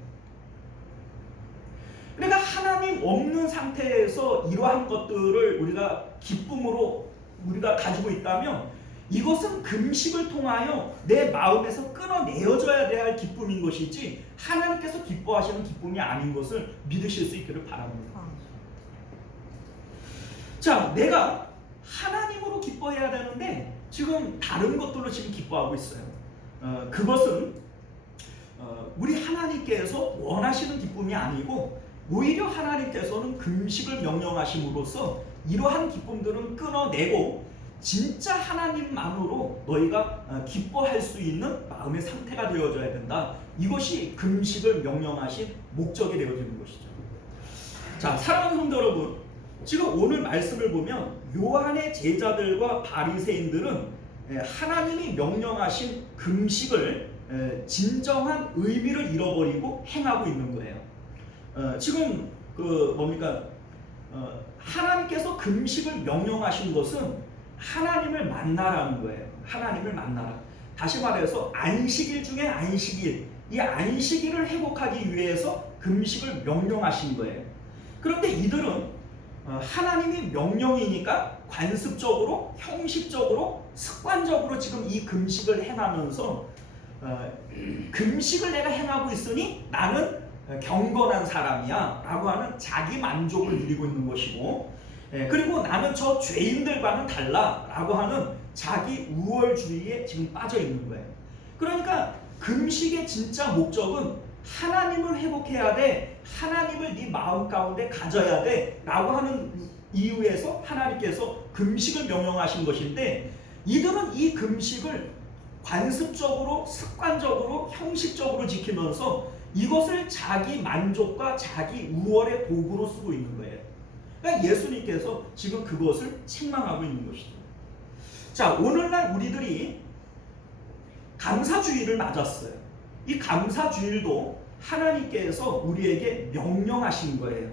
그러니까 하나님 없는 상태에서 이러한 것들을 우리가 기쁨으로 우리가 가지고 있다면 이것은 금식을 통하여 내 마음에서 끊어내어져야 될 기쁨인 것이지 하나님께서 기뻐하시는 기쁨이 아닌 것을 믿으실 수 있기를 바랍니다. 자, 내가 하나님으로 기뻐해야 되는데 지금 다른 것들로 지금 기뻐하고 있어요. 그것은 우리 하나님께서 원하시는 기쁨이 아니고 오히려 하나님께서는 금식을 명령하심으로써 이러한 기쁨들은 끊어내고 진짜 하나님만으로 너희가 기뻐할 수 있는 마음의 상태가 되어져야 된다. 이것이 금식을 명령하신 목적이 되어지는 것이죠. 자, 사랑하는 성도 여러분, 지금 오늘 말씀을 보면 요한의 제자들과 바리새인들은 하나님이 명령하신 금식을 진정한 의미를 잃어버리고 행하고 있는 거예요. 지금 하나님께서 금식을 명령하신 것은 하나님을 만나라는 거예요. 하나님을 만나라. 다시 말해서 안식일 중에 안식일, 이 안식일을 회복하기 위해서 금식을 명령하신 거예요. 그런데 이들은 하나님이 명령이니까 관습적으로, 형식적으로, 습관적으로 지금 이 금식을 행하면서 금식을 내가 행하고 있으니 나는 경건한 사람이야 라고 하는 자기 만족을 누리고 있는 것이고, 그리고 나는 저 죄인들과는 달라 라고 하는 자기 우월주의에 지금 빠져 있는 거예요. 그러니까 금식의 진짜 목적은 하나님을 회복해야 돼, 하나님을 네 마음 가운데 가져야 돼 라고 하는 이유에서 하나님께서 금식을 명령하신 것인데, 이들은 이 금식을 관습적으로, 습관적으로, 형식적으로 지키면서 이것을 자기 만족과 자기 우월의 도구로 쓰고 있는 거예요. 그러니까 예수님께서 지금 그것을 책망하고 있는 것이죠. 자, 오늘날 우리들이 감사주일을 맞았어요. 이 감사주일도 하나님께서 우리에게 명령하신 거예요.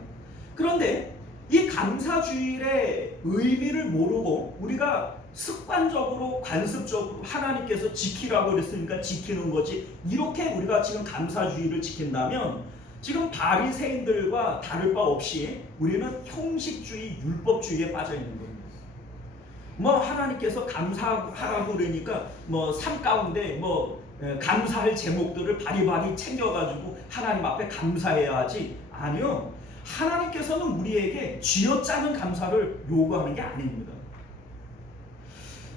그런데 이 감사주일의 의미를 모르고 우리가 습관적으로, 관습적으로 하나님께서 지키라고 그랬으니까 지키는 거지, 이렇게 우리가 지금 감사주일을 지킨다면 지금 바리새인들과 다를 바 없이 우리는 형식주의, 율법주의에 빠져 있는 겁니다. 뭐 하나님께서 감사하라고 그러니까 뭐 삶 가운데 감사할 제목들을 바리바리 챙겨가지고 하나님 앞에 감사해야 하지. 아니요, 하나님께서는 우리에게 쥐어짜는 감사를 요구하는 게 아닙니다.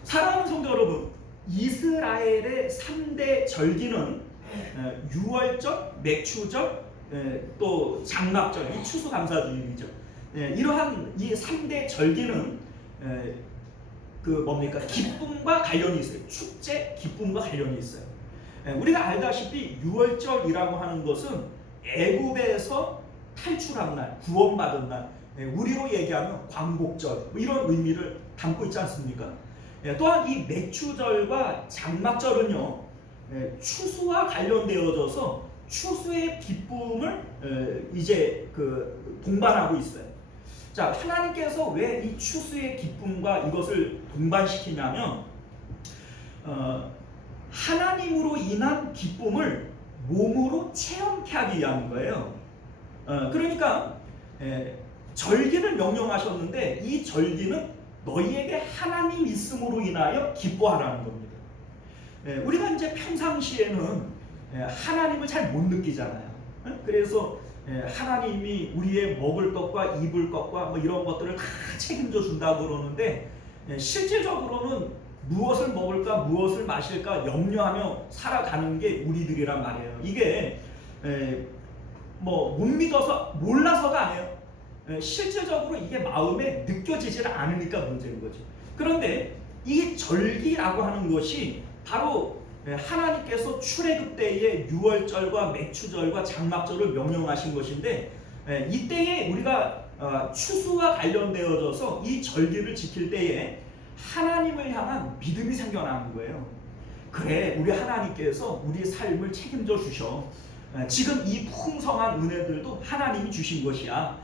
사랑하는 성도 여러분, 이스라엘의 3대 절기는 유월절, 맥추절, 또 장막절, 이 추수감사주일이죠. 이러한 이 3대 절기는 기쁨과 관련이 있어요. 축제, 기쁨과 관련이 있어요. 우리가 알다시피 유월절이라고 하는 것은 애굽에서 탈출한 날, 구원받은 날, 우리로 얘기하면 광복절, 이런 의미를 담고 있지 않습니까? 또한 이 맥추절과 장막절은요, 추수와 관련되어져서 추수의 기쁨을 이제 동반하고 있어요. 자, 하나님께서 왜 이 추수의 기쁨과 이것을 동반시키냐면 하나님으로 인한 기쁨을 몸으로 체험케 하기 위한 거예요. 그러니까 절기를 명령하셨는데 이 절기는 너희에게 하나님 있음으로 인하여 기뻐하라는 겁니다. 우리가 이제 평상시에는 하나님을 잘 못 느끼잖아요. 그래서 하나님이 우리의 먹을 것과 입을 것과 뭐 이런 것들을 다 책임져 준다고 그러는데 실질적으로는 무엇을 먹을까 무엇을 마실까 염려하며 살아가는 게 우리들이란 말이에요. 이게 뭐 못 믿어서 몰라서가 아니에요. 실질적으로 이게 마음에 느껴지질 않으니까 문제인 거죠. 그런데 이 절기라고 하는 것이 바로 하나님께서 출애굽 때에 유월절과 맥추절과 장막절을 명령하신 것인데 이때에 우리가 추수와 관련되어져서 이 절기를 지킬 때에 하나님을 향한 믿음이 생겨나는 거예요. 그래, 우리 하나님께서 우리 삶을 책임져 주셔. 지금 이 풍성한 은혜들도 하나님이 주신 것이야.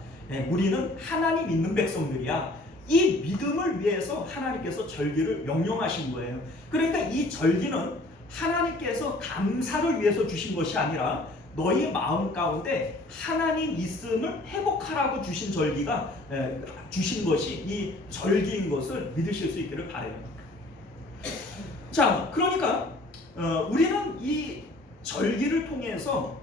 우리는 하나님 있는 백성들이야. 이 믿음을 위해서 하나님께서 절기를 명령하신 거예요. 그러니까 이 절기는 하나님께서 감사를 위해서 주신 것이 아니라 너희 마음 가운데 하나님 있음을 회복하라고 주신 절기가 주신 것이 이 절기인 것을 믿으실 수 있기를 바라요. 자, 그러니까 우리는 이 절기를 통해서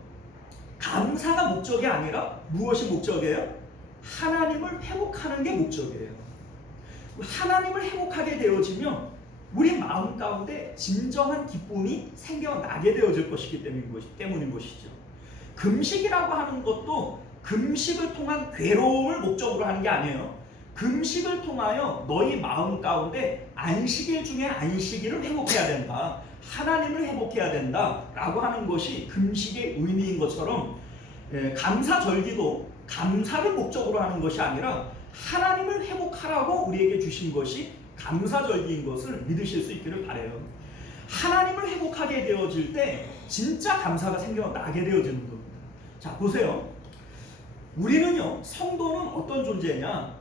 감사가 목적이 아니라 무엇이 목적이에요? 하나님을 회복하는 게 목적이에요. 하나님을 회복하게 되어지면 우리 마음 가운데 진정한 기쁨이 생겨나게 되어질 것이기 때문인 것이죠. 금식이라고 하는 것도 금식을 통한 괴로움을 목적으로 하는 게 아니에요. 금식을 통하여 너희 마음 가운데 안식일 중에 안식일을 회복해야 된다. 하나님을 회복해야 된다라고 하는 것이 금식의 의미인 것처럼 감사절기도 감사를 목적으로 하는 것이 아니라 하나님을 회복하라고 우리에게 주신 것이 감사절기인 것을 믿으실 수 있기를 바라요. 하나님을 회복하게 되어질 때 진짜 감사가 생겨나게 되어지는 겁니다. 자, 보세요. 우리는요, 성도는 어떤 존재냐?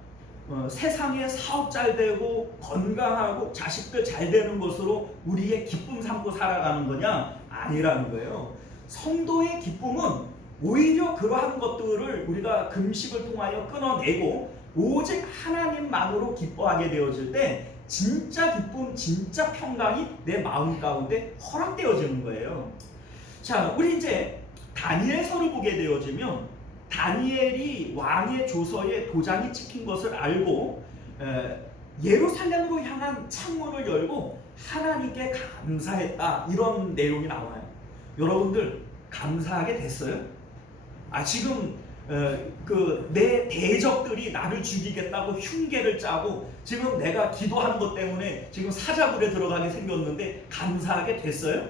세상에 사업 잘 되고 건강하고 자식들 잘 되는 것으로 우리의 기쁨 삼고 살아가는 거냐? 아니라는 거예요. 성도의 기쁨은 오히려 그러한 것들을 우리가 금식을 통하여 끊어내고 오직 하나님만으로 기뻐하게 되어질 때 진짜 기쁨, 진짜 평강이 내 마음 가운데 허락되어지는 거예요. 자, 우리 이제 다니엘서를 보게 되어지면 다니엘이 왕의 조서에 도장이 찍힌 것을 알고 예루살렘으로 향한 창문을 열고 하나님께 감사했다, 이런 내용이 나와요. 여러분들 감사하게 됐어요? 지금 내 대적들이 나를 죽이겠다고 흉계를 짜고 지금 내가 기도하는 것 때문에 지금 사자굴에 들어가게 생겼는데 감사하게 됐어요?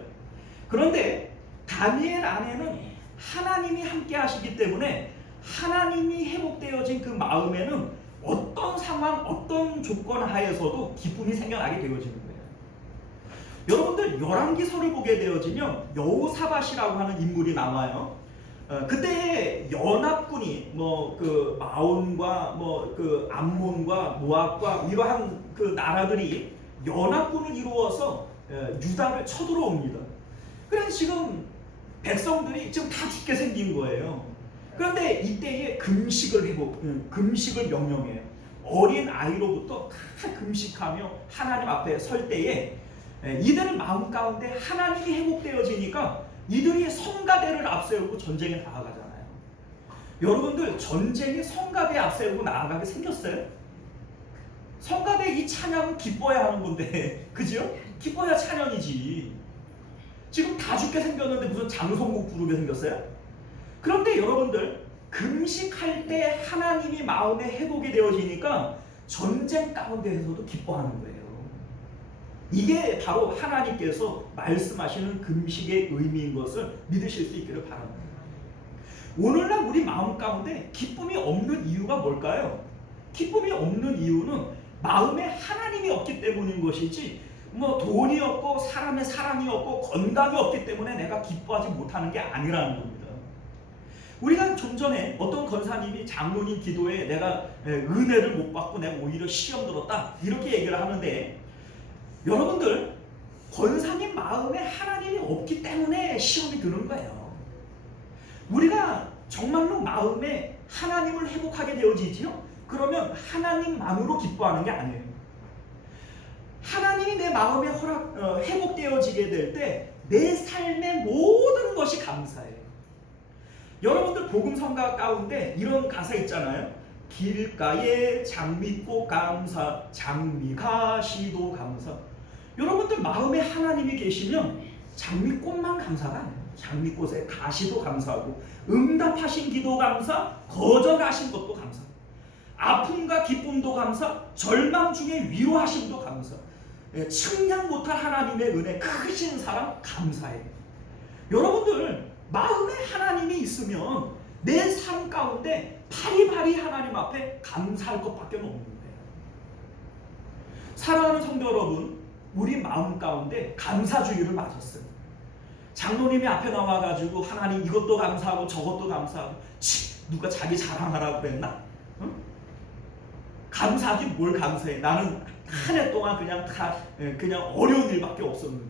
그런데 다니엘 안에는 하나님이 함께 하시기 때문에 하나님이 회복되어진 그 마음에는 어떤 상황, 어떤 조건 하에서도 기쁨이 생겨나게 되어지는 거예요. 여러분들 열왕기서를 보게 되어지면 여호사밧이라고 하는 인물이 나와요. 그때 연합군이 그 마온과 그 암몬과 모압과 이러한 그 나라들이 연합군을 이루어서 유다를 쳐들어옵니다. 그래서 지금 백성들이 지금 다 죽게 생긴 거예요. 그런데 이때에 금식을 명령해요. 어린 아이로부터 다 금식하며 하나님 앞에 설 때에 이들의 마음 가운데 하나님이 회복되어지니까 이들이 성가대를 앞세우고 전쟁에 나아가잖아요. 여러분들 전쟁에 성가대 앞세우고 나아가게 생겼어요? 성가대 이 찬양은 기뻐야 하는 건데, 그죠? 기뻐야 찬양이지. 지금 다 죽게 생겼는데 무슨 장성곡 부르게 생겼어요? 그런데 여러분들 금식할 때 하나님이 마음에 회복이 되어지니까 전쟁 가운데에서도 기뻐하는 거예요. 이게 바로 하나님께서 말씀하시는 금식의 의미인 것을 믿으실 수 있기를 바랍니다. 오늘날 우리 마음 가운데 기쁨이 없는 이유가 뭘까요? 기쁨이 없는 이유는 마음에 하나님이 없기 때문인 것이지 돈이 없고 사람의 사랑이 없고 건강이 없기 때문에 내가 기뻐하지 못하는 게 아니라는 겁니다. 우리가 좀 전에 어떤 권사님이 장로님 기도에 내가 은혜를 못 받고 내가 오히려 시험 들었다, 이렇게 얘기를 하는데, 여러분들 권사님 마음에 하나님이 없기 때문에 시험이 드는 거예요. 우리가 정말로 마음에 하나님을 회복하게 되어지지요. 그러면 하나님만으로 기뻐하는 게 아니에요. 하나님이 내 마음에 회복되어지게 될 때 내 삶의 모든 것이 감사해요. 여러분들 복음성가 가운데 이런 가사 있잖아요. 길가에 장미꽃 감사, 장미가시도 감사. 여러분들 마음에 하나님이 계시면 장미꽃만 감사가 아니에요. 장미꽃에 가시도 감사하고, 응답하신 기도 감사, 거절하신 것도 감사, 아픔과 기쁨도 감사, 절망 중에 위로하심도 감사, 측량 못할 하나님의 은혜, 크신 사랑 감사해요. 여러분들 마음에 하나님이 있으면 내 삶 가운데 파리파리 하나님 앞에 감사할 것밖에 없는 거예요. 사랑하는 성도 여러분, 우리 마음 가운데 감사주의를 맞았어요. 장로님이 앞에 나와가지고 하나님 이것도 감사하고 저것도 감사하고, 누가 자기 자랑하라고 그랬나? 응? 감사하기 뭘 감사해. 나는 한 해 동안 그냥 어려운 일밖에 없었는데.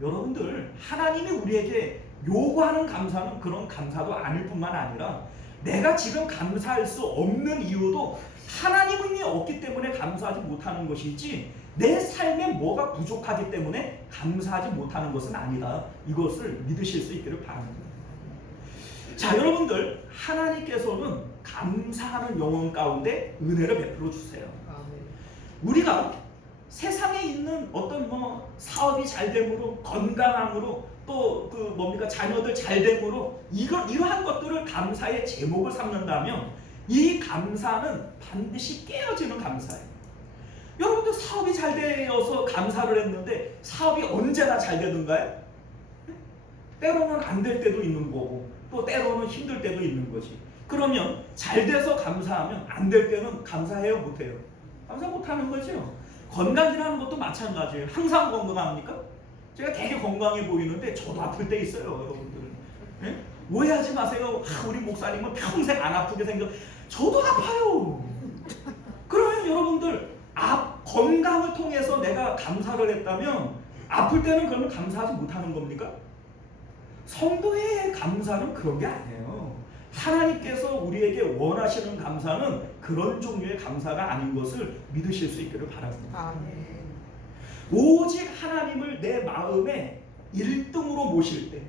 여러분들 하나님이 우리에게 요구하는 감사는 그런 감사도 아닐 뿐만 아니라, 내가 지금 감사할 수 없는 이유도 하나님이 없기 때문에 감사하지 못하는 것이지, 내 삶에 뭐가 부족하기 때문에 감사하지 못하는 것은 아니다. 이것을 믿으실 수 있기를 바랍니다. 자, 여러분들 하나님께서는 감사하는 영혼 가운데 은혜를 베풀어 주세요. 우리가 세상에 있는 어떤 사업이 잘 됨으로, 건강함으로, 또 자녀들 잘 됨으로, 이러한 것들을 감사의 제목을 삼는다면 이 감사는 반드시 깨어지는 감사예요. 여러분들 사업이 잘 되어서 감사를 했는데 사업이 언제나 잘 되는가요? 때로는 안 될 때도 있는 거고, 또 때로는 힘들 때도 있는 거지. 그러면 잘 돼서 감사하면 안 될 때는 감사해요, 못해요? 감사 못하는 거죠. 건강이라는 것도 마찬가지예요. 항상 건강합니까? 제가 되게 건강해 보이는데 저도 아플 때 있어요, 여러분들. 네? 오해하지 마세요. 우리 목사님은 평생 안 아프게 생겨. 저도 아파요. 그러면 여러분들 건강을 통해서 내가 감사를 했다면 아플 때는 그러면 감사하지 못하는 겁니까? 성도의 감사는 그런 게 아니에요. 하나님께서 우리에게 원하시는 감사는 그런 종류의 감사가 아닌 것을 믿으실 수 있기를 바랍니다. 오직 하나님을 내 마음에 1등으로 모실 때,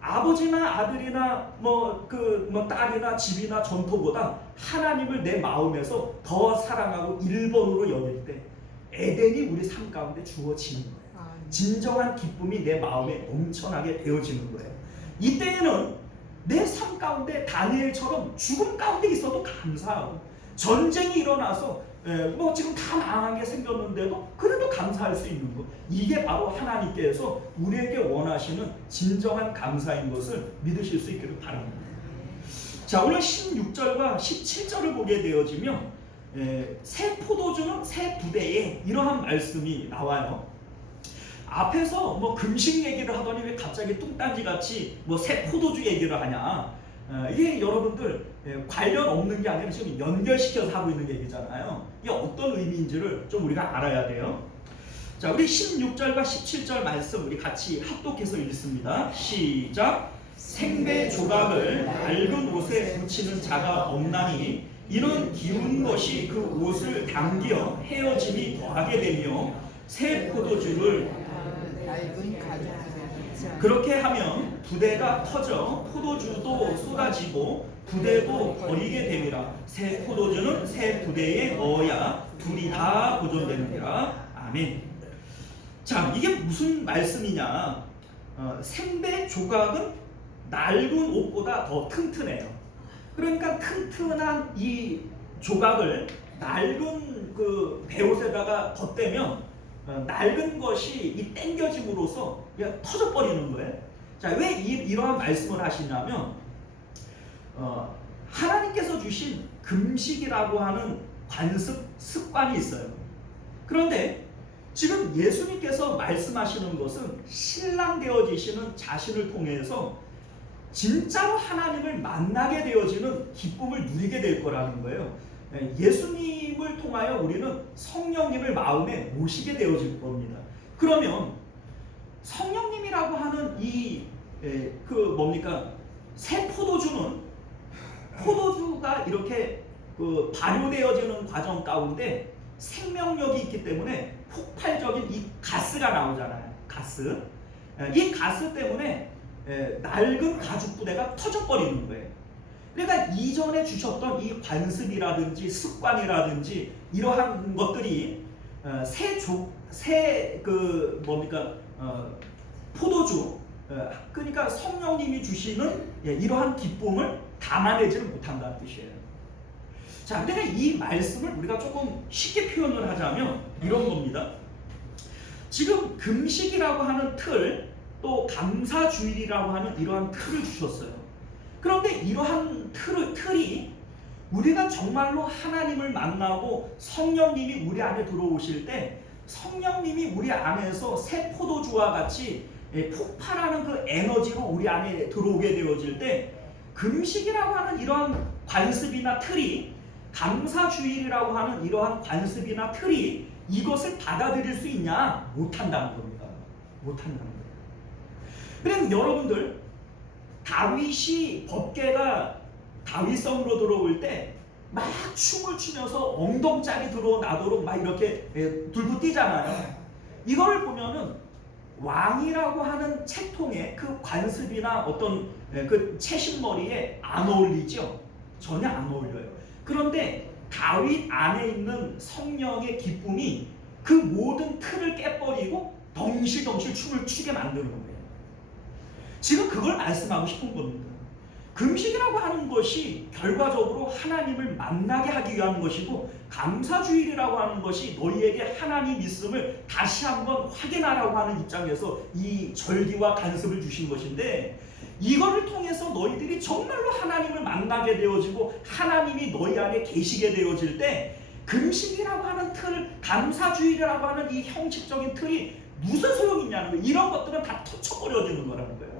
아버지나 아들이나 딸이나 집이나 전토보다 하나님을 내 마음에서 더 사랑하고 1번으로 여길 때 에덴이 우리 삶 가운데 주어지는 거예요. 진정한 기쁨이 내 마음에 넘쳐나게 되어지는 거예요. 이때에는 내 삶 가운데 다니엘처럼 죽음 가운데 있어도 감사하고, 전쟁이 일어나서 지금 다 망한 게 생겼는데도 그래도 감사할 수 있는 것, 이게 바로 하나님께서 우리에게 원하시는 진정한 감사인 것을 믿으실 수 있기를 바랍니다. 자, 오늘 16절과 17절을 보게 되어지면 새 포도주는 새 부대에 이러한 말씀이 나와요. 앞에서 금식 얘기를 하더니 왜 갑자기 뚱딴지같이 새 포도주 얘기를 하냐. 이게 여러분들 관련 없는 게 아니라 지금 연결시켜서 하고 있는 얘기잖아요. 이게 어떤 의미인지를 좀 우리가 알아야 돼요. 자, 우리 16절과 17절 말씀 우리 같이 합독해서 읽습니다. 시작. 생배 조각을 낡은 옷에 붙이는 자가 없나니 이는 기운 것이 그 옷을 당겨 헤어짐이 더하게 되며 새 포도주를 그렇게 하면 부대가 터져 포도주도 쏟아지고 부대도 버리게 되리라. 새 포도주는 새 부대에 넣어야 둘이 다 보존되느니라. 아멘. 자, 이게 무슨 말씀이냐. 생배 조각은 낡은 옷보다 더 튼튼해요. 그러니까 튼튼한 이 조각을 낡은 배옷에다가 덧대면 낡은 것이 이 땡겨짐으로써 그냥 터져버리는 거예요. 자, 왜 이러한 말씀을 하시냐면 하나님께서 주신 금식이라고 하는 관습 습관이 있어요. 그런데 지금 예수님께서 말씀하시는 것은 신랑 되어지시는 자신을 통해서 진짜로 하나님을 만나게 되어지는 기쁨을 누리게 될 거라는 거예요. 예수님을 통하여 우리는 성령님을 마음에 모시게 되어질 겁니다. 그러면 성령님이라고 하는 새 포도주는 포도주가 이렇게 그 발효되어지는 과정 가운데 생명력이 있기 때문에 폭발적인 이 가스가 나오잖아요. 가스. 이 가스 때문에 낡은 가죽 부대가 터져버리는 거예요. 그러니까 이전에 주셨던 이 관습이라든지 습관이라든지 이러한 것들이 포도주, 그러니까 성령님이 주시는 이러한 기쁨을 담아내지를 못한다는 뜻이에요. 자, 그러니까 이 말씀을 우리가 조금 쉽게 표현을 하자면 이런 겁니다. 지금 금식이라고 하는 틀, 또 감사주일이라고 하는 이러한 틀을 주셨어요. 그런데 이러한 틀이 우리가 정말로 하나님을 만나고 성령님이 우리 안에 들어오실 때 성령님이 우리 안에서 새 포도주와 같이 폭발하는 그 에너지로 우리 안에 들어오게 되어질 때 금식이라고 하는 이러한 관습이나 틀이 감사주일이라고 하는 이러한 관습이나 틀이 이것을 받아들일 수 있냐? 못한다는 겁니다. 못한다는 거예요. 그럼 여러분들 다윗이 법궤가 다윗성으로 들어올 때 막 춤을 추면서 엉덩짝이 드러나도록 막 이렇게 들고 뛰잖아요. 이걸 보면은 왕이라고 하는 채통의 그 관습이나 어떤 그 채신머리에 안 어울리죠. 전혀 안 어울려요. 그런데 다윗 안에 있는 성령의 기쁨이 그 모든 틀을 깨버리고 덩실덩실 춤을 추게 만드는 거예요. 지금 그걸 말씀하고 싶은 겁니다. 금식이라고 하는 것이 결과적으로 하나님을 만나게 하기 위한 것이고 감사주일이라고 하는 것이 너희에게 하나님 있음을 다시 한번 확인하라고 하는 입장에서 이 절기와 간습을 주신 것인데 이거를 통해서 너희들이 정말로 하나님을 만나게 되어지고 하나님이 너희 안에 계시게 되어질 때 금식이라고 하는 틀, 감사주일이라고 하는 이 형식적인 틀이 무슨 소용이 있냐는 거예요. 이런 것들은 다 터쳐버려지는 거라는 거예요.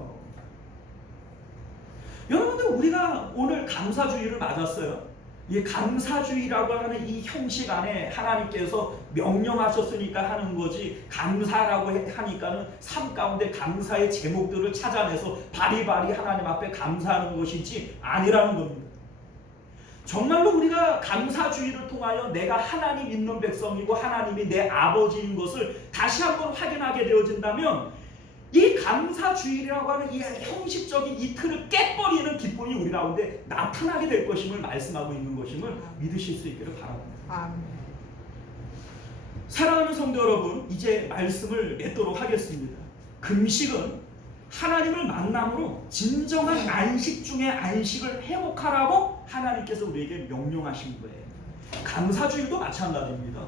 여러분들 우리가 오늘 감사주일을 맞았어요. 이 감사주의라고 하는 이 형식 안에 하나님께서 명령하셨으니까 하는 거지 감사라고 하니까는 삶 가운데 감사의 제목들을 찾아내서 바리바리 하나님 앞에 감사하는 것이지 아니라는 겁니다. 정말로 우리가 감사주의를 통하여 내가 하나님 있는 백성이고 하나님이 내 아버지인 것을 다시 한번 확인하게 되어진다면 이 감사주일이라고 하는 이 형식적인 이 틀을 깨버리는 기쁨이 우리 가운데 나타나게 될 것임을 말씀하고 있는 것임을 믿으실 수 있기를 바랍니다. 아멘. 사랑하는 성도 여러분, 이제 말씀을 맺도록 하겠습니다. 금식은 하나님을 만남으로 진정한 안식 중에 안식을 회복하라고 하나님께서 우리에게 명령하신 거예요. 감사주일도 마찬가지입니다.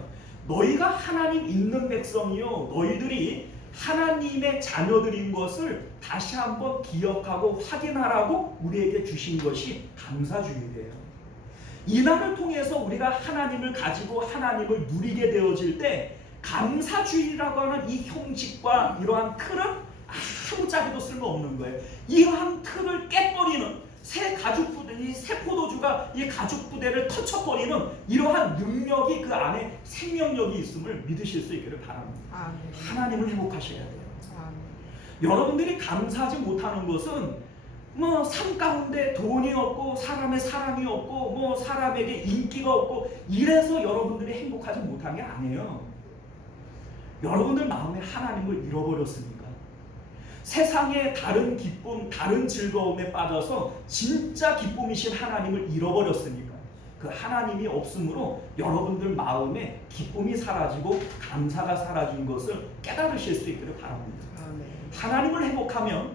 너희가 하나님 있는 백성이요 너희들이 하나님의 자녀들인 것을 다시 한번 기억하고 확인하라고 우리에게 주신 것이 감사주일이에요. 이날을 통해서 우리가 하나님을 가지고 하나님을 누리게 되어질 때 감사주일이라고 하는 이 형식과 이러한 틀은 아무짝에도 쓸모없는 거예요. 이러한 틀을 깨버리는 새 가죽부대, 이 새 포도주가 이 가죽부대를 터쳐버리는 이러한 능력이 그 안에 생명력이 있음을 믿으실 수 있기를 바랍니다. 아멘. 하나님을 회복하셔야 돼요. 아멘. 여러분들이 감사하지 못하는 것은 뭐 삶 가운데 돈이 없고 사람의 사랑이 없고 뭐 사람에게 인기가 없고 이래서 여러분들이 행복하지 못한 게 아니에요. 여러분들 마음에 하나님을 잃어버렸으니까. 세상의 다른 기쁨, 다른 즐거움에 빠져서 진짜 기쁨이신 하나님을 잃어버렸으니까 그 하나님이 없으므로 여러분들 마음에 기쁨이 사라지고 감사가 사라진 것을 깨달으실 수 있기를 바랍니다. 아멘. 하나님을 회복하면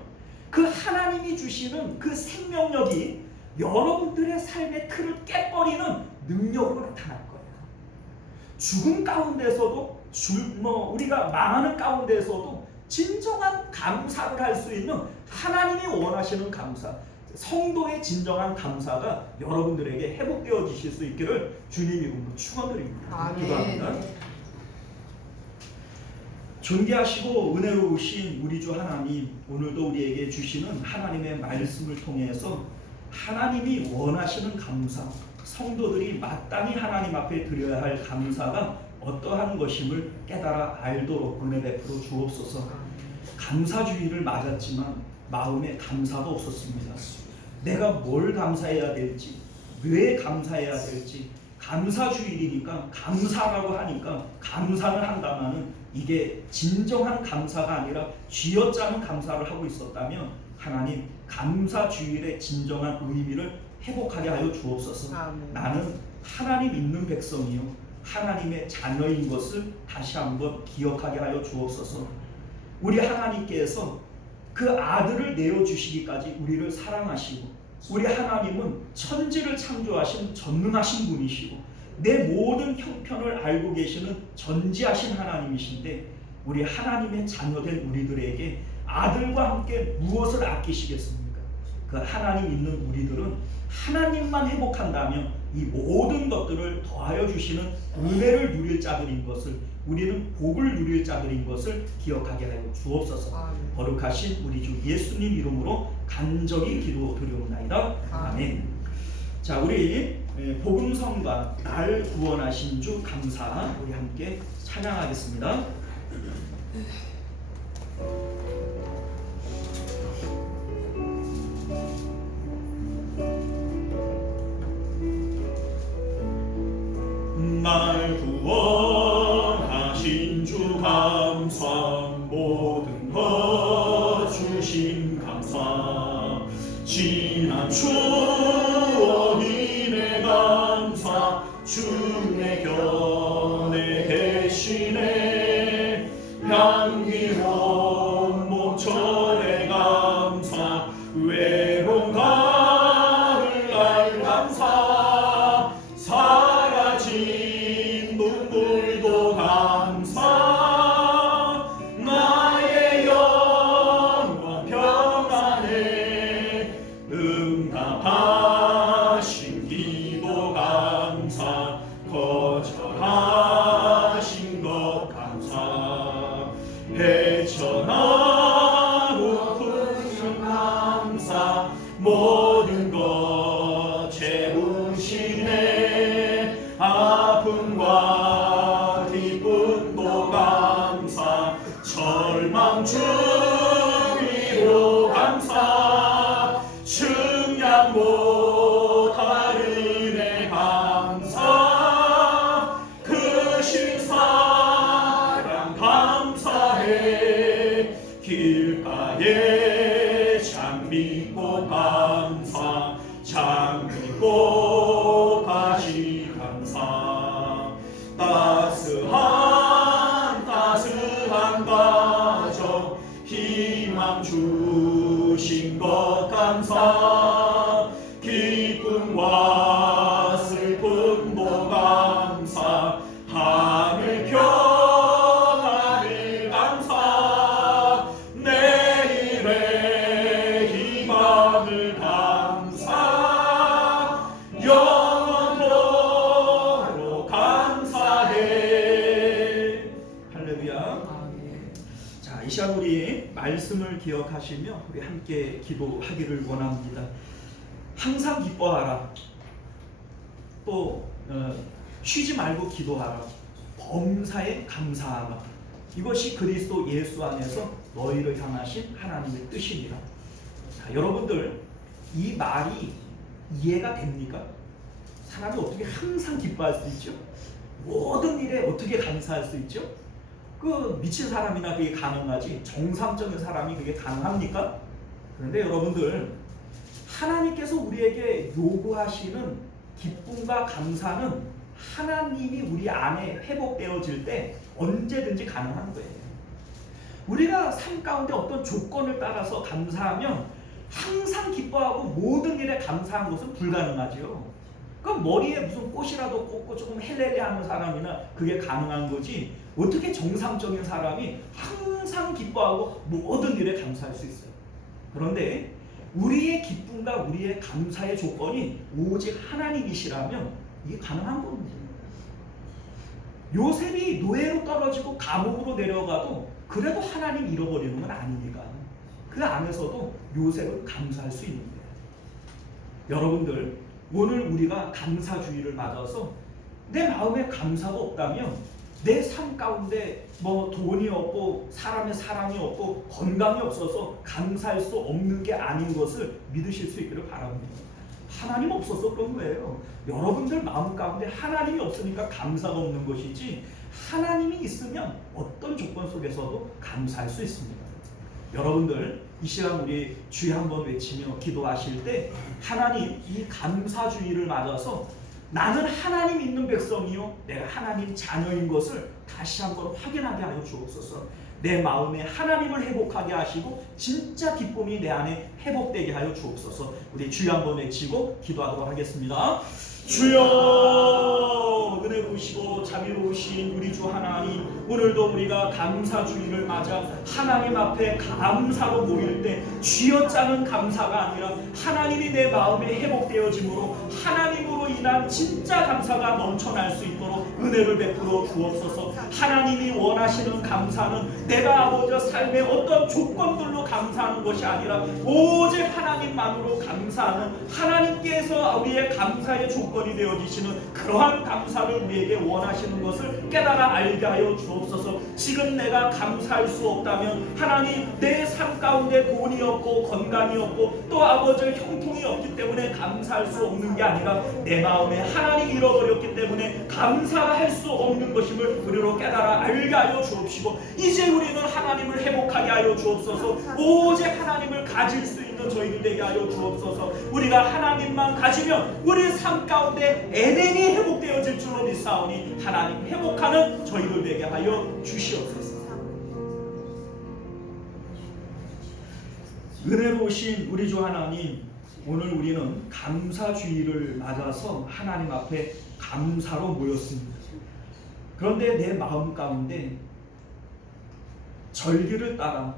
그 하나님이 주시는 그 생명력이 여러분들의 삶의 틀을 깨버리는 능력으로 나타날 거예요. 죽음 가운데서도 우리가 망하는 가운데서도 진정한 감사를 할 수 있는 하나님이 원하시는 감사, 성도의 진정한 감사가 여러분들에게 회복되어지실 수 있기를 주님 이름으로 축원드립니다. 아멘. 기도합니다. 존귀하시고 은혜로우신 우리 주 하나님, 오늘도 우리에게 주시는 하나님의 말씀을 통해서 하나님이 원하시는 감사, 성도들이 마땅히 하나님 앞에 드려야 할 감사가 어떠한 것임을 깨달아 알도록 은혜 베풀어 주옵소서. 감사주의를 맞았지만 마음에 감사도 없었습니다. 내가 뭘 감사해야 될지, 왜 감사해야 될지, 감사주일이니까 감사라고 하니까 감사를 한다마는 이게 진정한 감사가 아니라 쥐어짜는 감사를 하고 있었다면 하나님 감사주일의 진정한 의미를 회복하게 하여 주옵소서. 아멘. 나는 하나님 있는 백성이요 하나님의 자녀인 것을 다시 한번 기억하게 하여 주옵소서. 우리 하나님께서 그 아들을 내어주시기까지 우리를 사랑하시고, 우리 하나님은 천지를 창조하신 전능하신 분이시고 내 모든 형편을 알고 계시는 전지하신 하나님이신데, 우리 하나님의 자녀된 우리들에게 아들과 함께 무엇을 아끼시겠습니까? 그 하나님 있는 우리들은 하나님만 회복한다면 이 모든 것들을 더하여 주시는 은혜를 누릴 자들인 것을, 우리는 복을 누릴 자들인 것을 기억하게 하여 주옵소서. 아멘. 거룩하신 우리 주 예수님 이름으로 간절히 기도드리옵나이다. 아멘. 자, 우리 복음성과 날 구원하신 주 감사 우리 함께 찬양하겠습니다. 날 구원하신 주 감사, 모든 것 주신 감사, 지난 추억이네 감사, 주의 곁에 계시네 향기로운 목전에 감사, 외로운 가을날 감사, 사라진 눈물도 감사, 나의 영원 평안에 응답하신 기도 감사, 거절하신 것 감사, 헤쳐나오신 감사, 모든 것 채우시네 아픔과 기쁨도 감사, 절망 중위로 감사, 측량 못할 은혜 감사, 크신 사랑 감사해, 길가에 장미꽃 감사, 장미꽃 다시 감사, 따스한 가정 희망 주신 것 감사, 기쁨과 슬픔도 감사, 하늘 평안을 감사, 내일의 희망을 감사, 영원토록 감사해. 할렐루야. 자, 이 시간 우리 말씀을 기억하시며 우리 함께 기도하기를 원합니다. 항상 기뻐하라. 또 쉬지 말고 기도하라. 범사에 감사하라. 이것이 그리스도 예수 안에서 너희를 향하신 하나님의 뜻이니라. 자, 여러분들 이 말이 이해가 됩니까? 사람이 어떻게 항상 기뻐할 수 있죠? 모든 일에 어떻게 감사할 수 있죠? 그 미친 사람이나 그게 가능하지 정상적인 사람이 그게 가능합니까? 그런데 여러분들, 하나님께서 우리에게 요구하시는 기쁨과 감사는 하나님이 우리 안에 회복되어질 때 언제든지 가능한 거예요. 우리가 삶 가운데 어떤 조건을 따라서 감사하면 항상 기뻐하고 모든 일에 감사한 것은 불가능하죠. 그럼 머리에 무슨 꽃이라도 꽂고 조금 헬렐레하는 사람이나 그게 가능한 거지, 어떻게 정상적인 사람이 항상 기뻐하고 모든 일에 감사할 수 있어요. 그런데 우리의 기쁨과 우리의 감사의 조건이 오직 하나님이시라면 이게 가능한 겁니다. 요셉이 노예로 떨어지고 감옥으로 내려가도 그래도 하나님 잃어버리는 건 아니니까 그 안에서도 요셉은 감사할 수 있는 거예요. 여러분들, 오늘 우리가 감사주의를 맞아서 내 마음에 감사가 없다면 내 삶 가운데 뭐 돈이 없고 사람의 사랑이 없고 건강이 없어서 감사할 수 없는 게 아닌 것을 믿으실 수 있기를 바랍니다. 하나님 없어서 그런 거예요. 여러분들 마음 가운데 하나님이 없으니까 감사가 없는 것이지, 하나님이 있으면 어떤 조건 속에서도 감사할 수 있습니다. 여러분들 이 시간 우리 주여 한번 외치며 기도하실 때 하나님 이 감사주의를 맞아서 나는 하나님 있는 백성이요 내가 하나님 자녀인 것을 다시 한번 확인하게 하여 주옵소서. 내 마음에 하나님을 회복하게 하시고 진짜 기쁨이 내 안에 회복되게 하여 주옵소서. 우리 주여 한번 외치고 기도하도록 하겠습니다. 주여, 은혜로우시고 자비로우신 우리 주 하나님, 오늘도 우리가 감사주의를 맞아 하나님 앞에 감사로 모일 때 쥐어짜는 감사가 아니라 하나님이 내 마음에 회복되어짐으로 하나님으로 인한 진짜 감사가 넘쳐날 수 있도록 은혜를 베풀어 주옵소서. 하나님이 원하시는 감사는 내가 아버지 삶의 어떤 조건들로 감사하는 것이 아니라 오직 하나님만으로 감사하는, 하나님께서 우리의 감사의 조건이 되어지시는 그러한 감사를 우리에게 원하시는 것을 깨달아 알게 하여 주옵소서. 지금 내가 감사할 수 없다면 하나님, 내 삶 가운데 돈이 없고 건강이 없고 또 아버지 형통이 없기 때문에 감사할 수 없는 게 아니라 내 마음에 하나님 잃어버렸기 때문에 감사할 수 없는 것임을 우리로 깨달아 알게 하여 주옵시고, 이제 우리는 하나님을 회복하게 하여 주옵소서. 오직 하나님을 가질 수 있는 저희들 되게 하여 주옵소서. 우리가 하나님만 가지면 우리 삶 가운데 에덴이 회복되어질 줄로 믿사오니 하나님 회복하는 저희들 되게 하여 주시옵소서. 은혜로우신 우리 주 하나님, 오늘 우리는 감사주의를 맞아서 하나님 앞에 감사로 모였습니다. 그런데 내 마음 가운데 절기를 따라,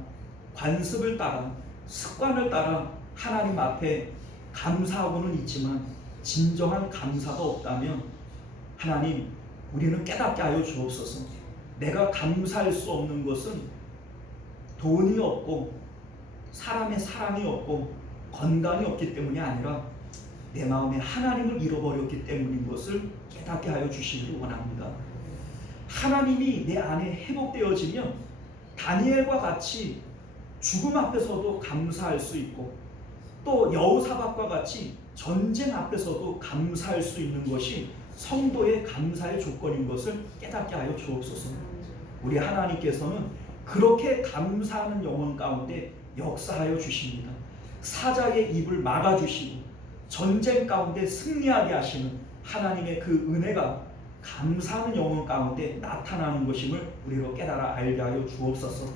관습을 따라, 습관을 따라 하나님 앞에 감사하고는 있지만 진정한 감사가 없다면 하나님, 우리는 깨닫게 하여 주옵소서. 내가 감사할 수 없는 것은 돈이 없고 사람의 사랑이 없고 건강이 없기 때문이 아니라 내 마음에 하나님을 잃어버렸기 때문인 것을 깨닫게 하여 주시기를 원합니다. 하나님이 내 안에 회복되어지면 다니엘과 같이 죽음 앞에서도 감사할 수 있고 또 여호사밧과 같이 전쟁 앞에서도 감사할 수 있는 것이 성도의 감사의 조건인 것을 깨닫게 하여 주옵소서. 우리 하나님께서는 그렇게 감사하는 영혼 가운데 역사하여 주십니다. 사자의 입을 막아주시고 전쟁 가운데 승리하게 하시는 하나님의 그 은혜가 감사하는 영혼 가운데 나타나는 것임을 우리로 깨달아 알게 하여 주옵소서.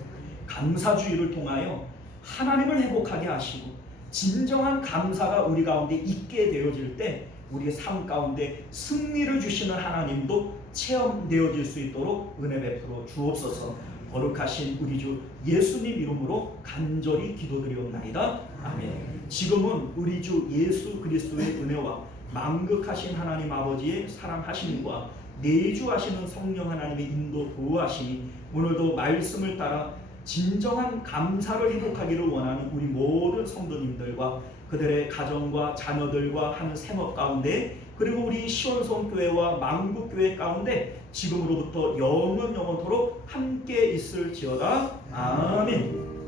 감사주의를 통하여 하나님을 회복하게 하시고 진정한 감사가 우리 가운데 있게 되어질 때 우리 삶 가운데 승리를 주시는 하나님도 체험되어질 수 있도록 은혜 베풀어 주옵소서. 거룩하신 우리 주 예수님 이름으로 간절히 기도드리옵나이다. 아멘. 지금은 우리 주 예수 그리스도의 은혜와 만극하신 하나님 아버지의 사랑하심과 내주하시는 성령 하나님의 인도 보호하심이 오늘도 말씀을 따라 진정한 감사를 회복하기를 원하는 우리 모든 성도님들과 그들의 가정과 자녀들과 하는 생업 가운데, 그리고 우리 시원성교회와 만국교회 가운데 지금으로부터 영원토록 함께 있을지어다. 아멘.